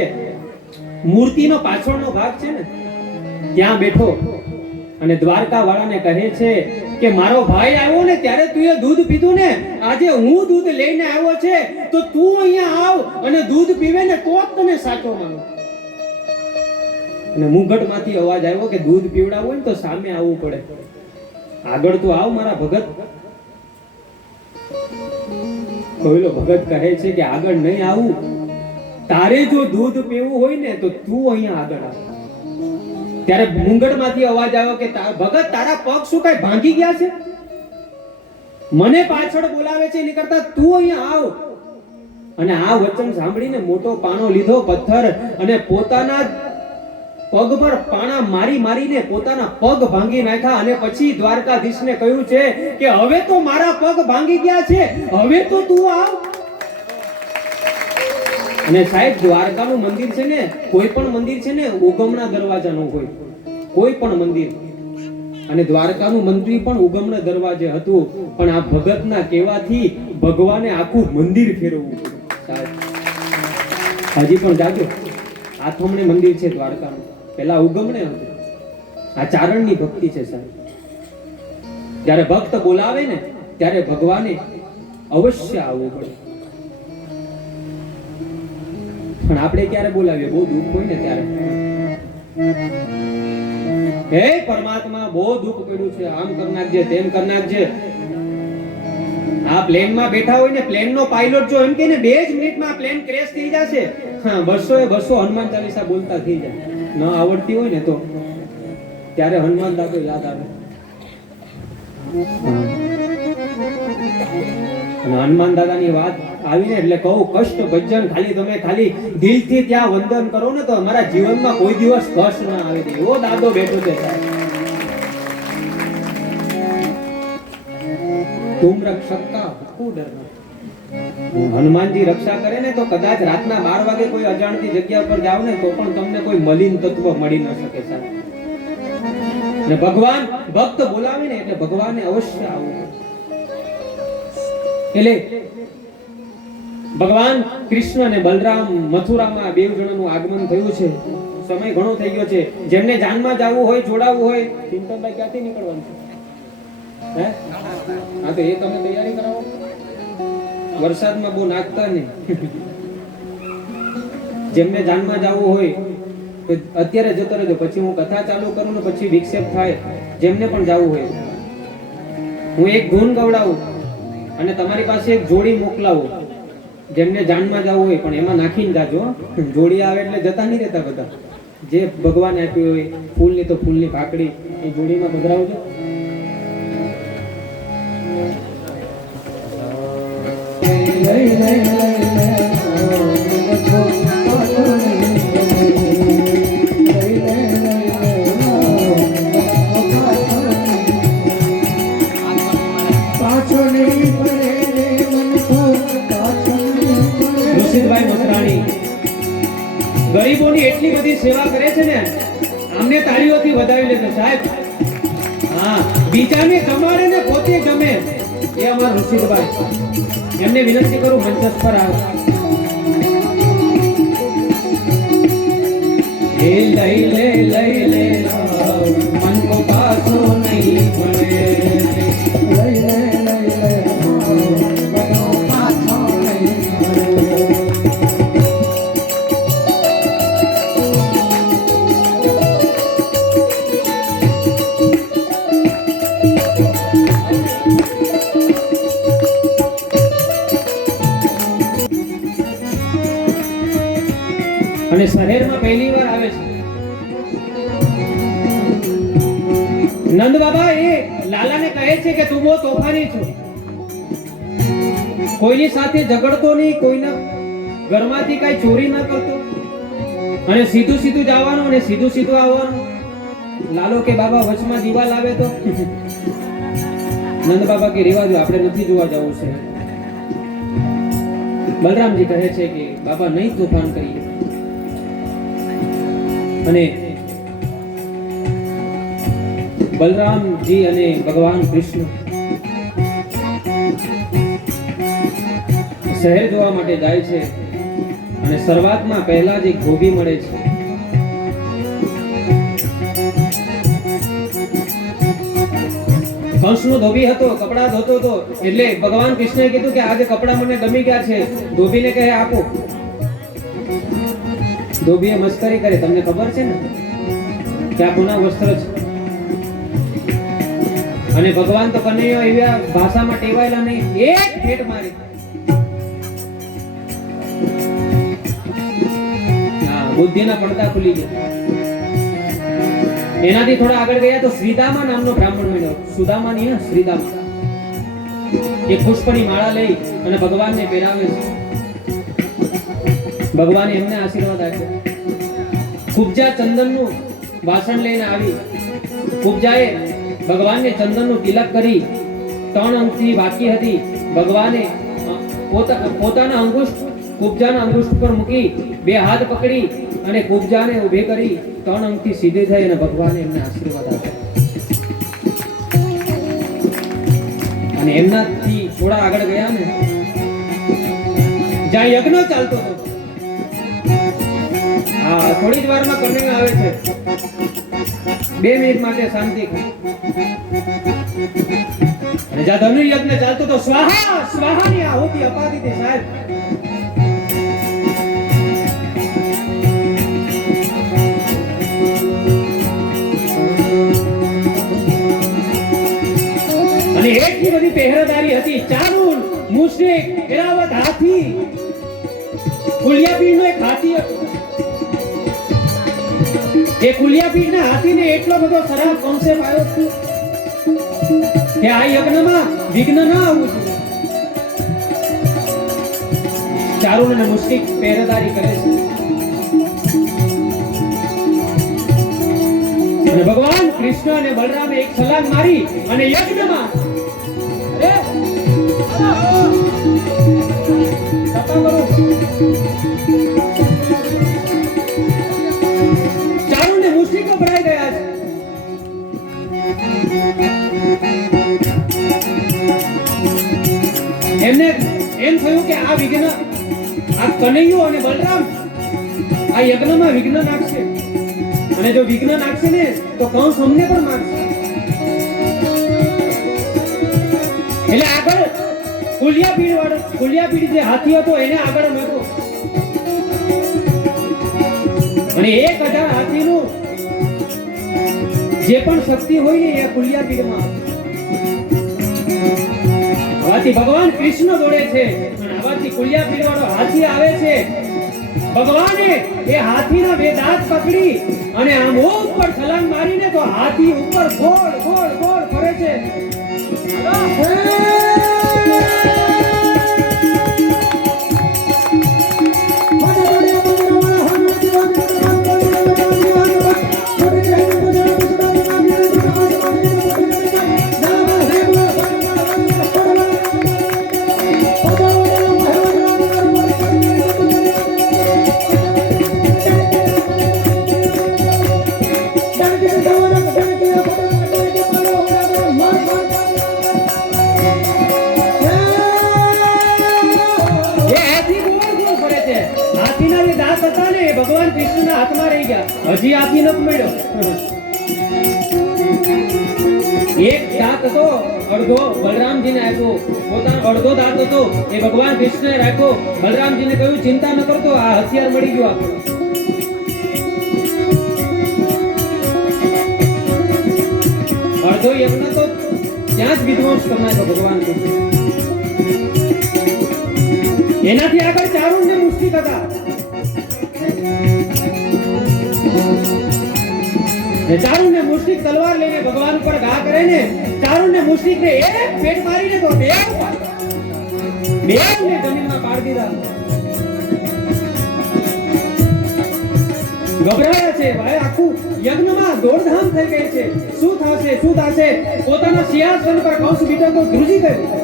મૂર્તિનો પાછળનો ભાગ છે ને ત્યાં બેઠો અને દ્વારકા વાળાને કહે છે કે મારો ભાઈ આવ્યો ને ત્યારે તું એ દૂધ પીધું ને, આજે હું દૂધ લઈને આવ્યો છે તો તું અહીંયા આવ અને દૂધ પીવે ને તો જ તને સાચો માનું. અને મુંગટમાંથી અવાજ આવ્યો કે દૂધ પીવડાવવું હોય ને તો સામે આવવું પડે, આગળ તો આવ મારા ભગત. કોઈલો ભગત કહે છે કે આગળ નહીં આવું, તારે જો દૂધ પીવું હોય ને તો તું અહીંયા આગળ આવ. ત્યારે મુંગળમાંથી અવાજ આવ્યો કે ભગત તારા પગ શું કઈ ભાંગી ગયા છે? મને પાછળ બોલાવે છે એની કરતા તું અહીંયા આવ. અને આ વચન સાંભળીને મોટો પાણો લીધો પથ્થર અને પોતાના પગ પર પાણા મારી મારીને પોતાના પગ ભાંગી નાખ્યા. અને પછી દ્વારકાધીશને કહ્યું છે કે હવે તો મારા પગ ભાંગી ગયા છે, હવે તો તું આવ. અને સાહેબ દ્વારકાનું મંદિર છે ને, કોઈ પણ મંદિર છે ને ઉગમણા દરવાજાનું હોય, કોઈ પણ મંદિર. અને દ્વારકાનું મંદિર પણ ઉગમણા દરવાજે હતું, પણ આ ભગતના કહેવાથી ભગવાને આખું મંદિર ફેરવવું સાહેબ. હજી પણ જાજો આથમણે મંદિર છે દ્વારકાનું, પેલા ઉગમણે હતું. આ ચારણની ભક્તિ છે સાહેબ. જ્યારે ભક્ત બોલાવે ને ત્યારે ભગવાને અવશ્ય આવવું પડે. પણ આપણે ક્યારે બોલાવીએ? બહુ દુઃખ હોય ને ત્યારે. હે પરમાત્મા બહુ દુઃખ પડ્યું છે, આમ કર નાખજે, તેમ કર નાખજે. આ પ્લેનમાં બેઠા હોય ને, પ્લેનનો પાયલોટ જો એમ કે ને 2 જ મિનિટમાં પ્લેન ક્રેશ થઈ જશે, હા 200 હનુમાન ચાલીસા બોલતા થઈ જાય. ન આવડતી હોય ને તો ત્યારે હનુમાન દાદો યાદ આવે. અને હનુમાન દાદાની વાત આવીને એટલે કહું, કષ્ટ ભજન ખાલી દિલથી ત્યાં વંદન કરો ને તો અમારા જીવનમાં કોઈ દિવસ કષ્ટ ના આવે. એવો દાદો બેઠો છે સાહેબ. તુમ રક્ષકા હુ ડરના. હનુમાનજી રક્ષા કરે ને તો કદાચ રાતના 12 વાગે કોઈ અજાણતી જગ્યા પર જાવ ને તો પણ તમને કોઈ મલિન તત્વ મળી ન શકે સાહેબ. અને ભગવાન ભક્ત બોલાવે ને એટલે ભગવાનને અવશ્ય આવવું. એટલે ભગવાન કૃષ્ણ અને બલરામ મથુરામાં 2 જણાનું આગમન થયું છે. સમય ઘણો થઈ ગયો છે. જેમને જાનમાં જવું હોય, જોડાવવું હોય, ચિંતનભાઈ ક્યાંથી નીકળવાનું છે? હે હા તો એ તમે તૈયારી કરાવો. વરસાદમાં બહુ નાખતા નહીં. જેમને જાનમાં જવું હોય તો અત્યારે જતો રહેજો, પછી હું કથા ચાલુ કરું ને પછી વિક્ષેપ થાય. જેમને પણ જવું હોય હું એક ગુણ ગવડાવું અને તમારી પાસે એક જોડી મોકલાવું. જેમને જાનમાં જવું હોય પણ એમાં નાખીને જાજો. જોડી આવે એટલે જતા નહીં રહેતા બધા. જે ભગવાન આપ્યું હોય, ફૂલની તો ફૂલની ભાકડી એ જોડીમાં પધરાવજો. ઋષિભાઈ મકરાણી ગરીબોની એટલી બધી સેવા કરે છે ને, આમને તાળીઓથી વધાવી લેજો સાહેબ. હા, બીજાને જમાડે ને પોતે જમે એ અમારા ઋષિભાઈ. એમને વિનંતી કરું મંચસ્થ પર આવે. લઈ લે મન કો પાછો નહીં મળે. લઈ લે પાછો નહીં મળે. અને શહેરમાં પહેલી વાર આવે છે. નંદ બાબા એ લાલાને કહે છે કે તું બહુ તોફાની છો, કોઈની સાથે ઝઘડતો નહીં, કોઈના ઘરમાંથી કઈ ચોરી ન કરતો, અને સીધું સીધું જવાનું અને સીધું સીધું આવવાનું. લાલો કે બાબા વચમાં દીવાલ આવે તો નંદ બાબા કે રેવા દો, આપણે નથી જોવા જવું છે. બલરામજી કહે છે કે બાબા નહીં તોફાન કરીએ. અને બલરામજી અને ભગવાન કૃષ્ણ શહેર જોવા માટે જાય છે. અને શરૂઆતમાં પહેલા જ એક ધોબી મળે છે. કંસનો ધોબી હતો, કપડા ધોતો હતો. એટલે ભગવાન કૃષ્ણએ કીધું કે આજે કપડા મને ગમી ગયા છે. ધોબીને કહે આપો. ધોબીએ મસ્કરી કરી, તમને ખબર છે ને કે આ કોના વસ્ત્ર છે? અને ભગવાન તો કનૈયો એવી ભાષામાં ટેવાયેલા નહીં, એક ફેટ મારી બુદ્ધિના પડદા ખુલી ગયા. એનાથી થોડા આગળ ગયા તો શ્રીદામા નામનો બ્રાહ્મણ મળ્યો. સુદામા નહીં, શ્રીદામા. એ પુષ્પની માળા લઈ અને ભગવાનને પહેરાવે છે. ભગવાને એમને આશીર્વાદ આપ્યો. કુબજા ચંદનનું વાસણ લઈને આવી. કુબજાએ ભગવાનને ચંદનનું તિલક કરી 3 અંગથી બાકી હતી. ભગવાને પોતાના અંગુષ્ઠ કુબજાના અંગુષ્ઠ પર મૂકી 2 હાથ પકડી અને કુબજાને ઊભી કરી 3 અંગથી સીધી થઈ અને ભગવાને એમને આશીર્વાદ આપ્યા. અને એમનાથી થોડા આગળ ગયા ને જ્યાં યજ્ઞ ચાલતો હતો. હા, થોડી જ વારમાં કન્નૈયો આવે છે. 2 મિનિટ માટે શાંતિ. અને જ્યાં ધનુ યજ્ઞ ચાલતો તો સ્વાહા સ્વાહાની આહુતિ અપાતી હતી સાહેબ. અને એટલી બધી પહેરેદારી હતી. ચારુલ, મુશ્રીક, એરાવત, હાથી. કુલિયાપીરનો એક હાથી હતો. એ કુલિયાપીરના હાથીને એટલો બધો ખરાબ કોન્સેપ્ટ આવ્યો કે આ યજ્ઞમાં વિઘ્ન ન આવવું જોઈએ. ચારુલ અને મુશ્રીક પહેરેદારી કરે છે. અને ભગવાન કૃષ્ણ અને બલરામે એક છલાંગ મારી અને યજ્ઞમાં ચારુલ ને મુશ્રીકો ભરાઈ ગયા છે. એમને એમ થયું કે આ વિઘ્ન, આ કનૈયો અને બલરામ આ યજ્ઞમાં વિઘ્ન નાખશે. અને જો વિઘ્ન નાખશે ને તો કંસ અમને પણ મારશે. એટલે આગળ કુલિયાપીડ જે હાથી હતો એને આગળ મૂક્યો. અને 1000 હાથીનું જે પણ શક્તિ હોય ને એ કુલિયાપીડમાં. આવાથી ભગવાન કૃષ્ણ દોડે છે અને આવાથી કુલિયાપીડ વાળો હાથી આવે છે. ભગવાને એ હાથીના 2 દાંત પકડી અને આમ ઉપર છલાંગ મારીને તો હાથી ઉપર ગોળ ગોળ ગોળ ફરે છે. ભગવાન કૃષ્ણના હાથમાં રહી ગયા. હજી હાથી નથી મળ્યો. એક દાંત હતો અડધો બલરામજીને આપ્યો. પોતાનો અડધો દાંત હતો એ ભગવાન કૃષ્ણએ રાખ્યો. બલરામજીને કહ્યું ચિંતા ન કરતો, આ હથિયાર મળી ગયું આપણને. અડધો યજ્ઞ તો ત્યાં જ વિધ્વંસ કરનાર ભગવાન કૃષ્ણ. એનાથી આગળ ચારુલ ને મુશ્રીક હતા. ચારુલ ને મુશ્રીક તલવાર લઈને ભગવાન ઉપર ઘા કરે ને ચારુલ ને મુશ્રીક ને એક પેટ મારીને તો બે ને જમીનમાં પાડી દીધા. ગભરાયા છે ભાઈ. આખું યજ્ઞમાં દોડધામ થઈ ગઈ છે. શું થશે શું થશે? પોતાના સિંહાસન પર કંસ બીજો તો ધ્રુજી ગયો.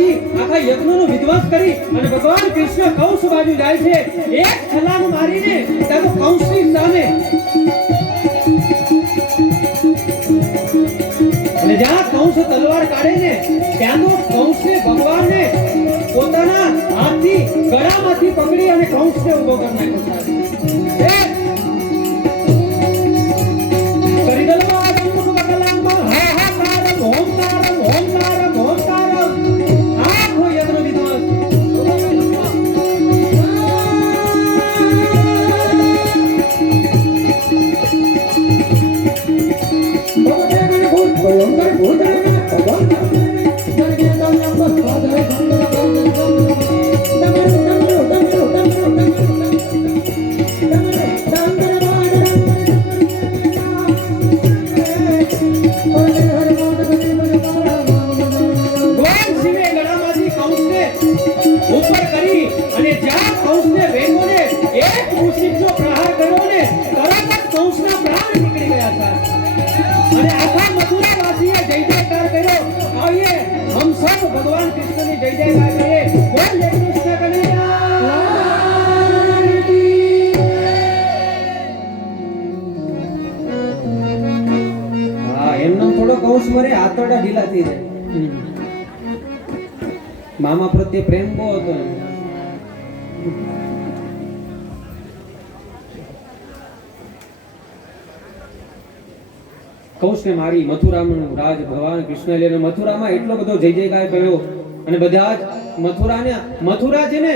ગળામાંથી આખા યજ્ઞનો વિધ્વંસ કરી અને ભગવાન કૃષ્ણ કંસ બાજુ જાય છે. એક છલાંગ મારીને ત્યાં તો કંસની સામે અને જ્યાં કંસ તલવાર કાઢે ને ત્યાં તો કંસને ભગવાનને પોતાના હાથથી ગળામાંથી પકડી અને કંસને ઊભો કરી નાખ્યો સાહેબ. કરી દો આદમ બકલાંબા હાહાકારમ ઓમકારમ ઓમકારમ ઓમકારમ આખો યજ્ઞ વિધ્વંસ. ભગવાન શિવે ગળામાંથી કંસને ઉપર કરી અને જ્યાં કંસને વેગોને એક મુસીબનો પ્રહાર કર્યો ને તરત જ કંસના પ્રાણ નીકળી ગયા હતા. અને આખા મથુરાવાસીએ જય જયકાર કર્યો. આવીએ હમ સબ ભગવાન કૃષ્ણની જય જયકાર કરીએ. બોલ જય કૃષ્ણ કનૈયા કી. હા, એમનો થોડો કંસ મરે આતરડા ઢીલા થઈ જાય. મામા પ્રત્યે પ્રેમ બહુ હતો એમ. કંસને મારી મથુરાનું રાજ ભગવાન કૃષ્ણ લઈને મથુરામાં એટલો બધો જય જયકાર કર્યો અને બધા જ મથુરા છે ને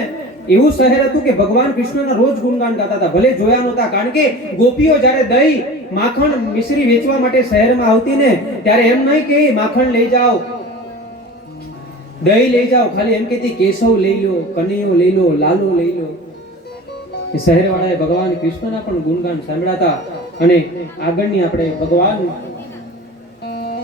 એવું શહેર હતું કે ભગવાન કૃષ્ણના રોજ ગુણગાન ગાતા હતા. ભલે જોયા નહોતા, કારણ કે ગોપીઓ જ્યારે દહીં માખણ મિશ્રી વેચવા માટે શહેરમાં આવતી ને ત્યારે એમ નહીં કે માખણ લઈ જાઓ, દહીં લઈ જાઓ, ખાલી એમ કહેતી કેશવ લઈ લો, કનૈયો લઈ લો, લાલો લઈ લો. શહેરવાળાએ ભગવાન કૃષ્ણના પણ ગુણગાન સાંભળાતા. અને આગળની આપણે ભગવાન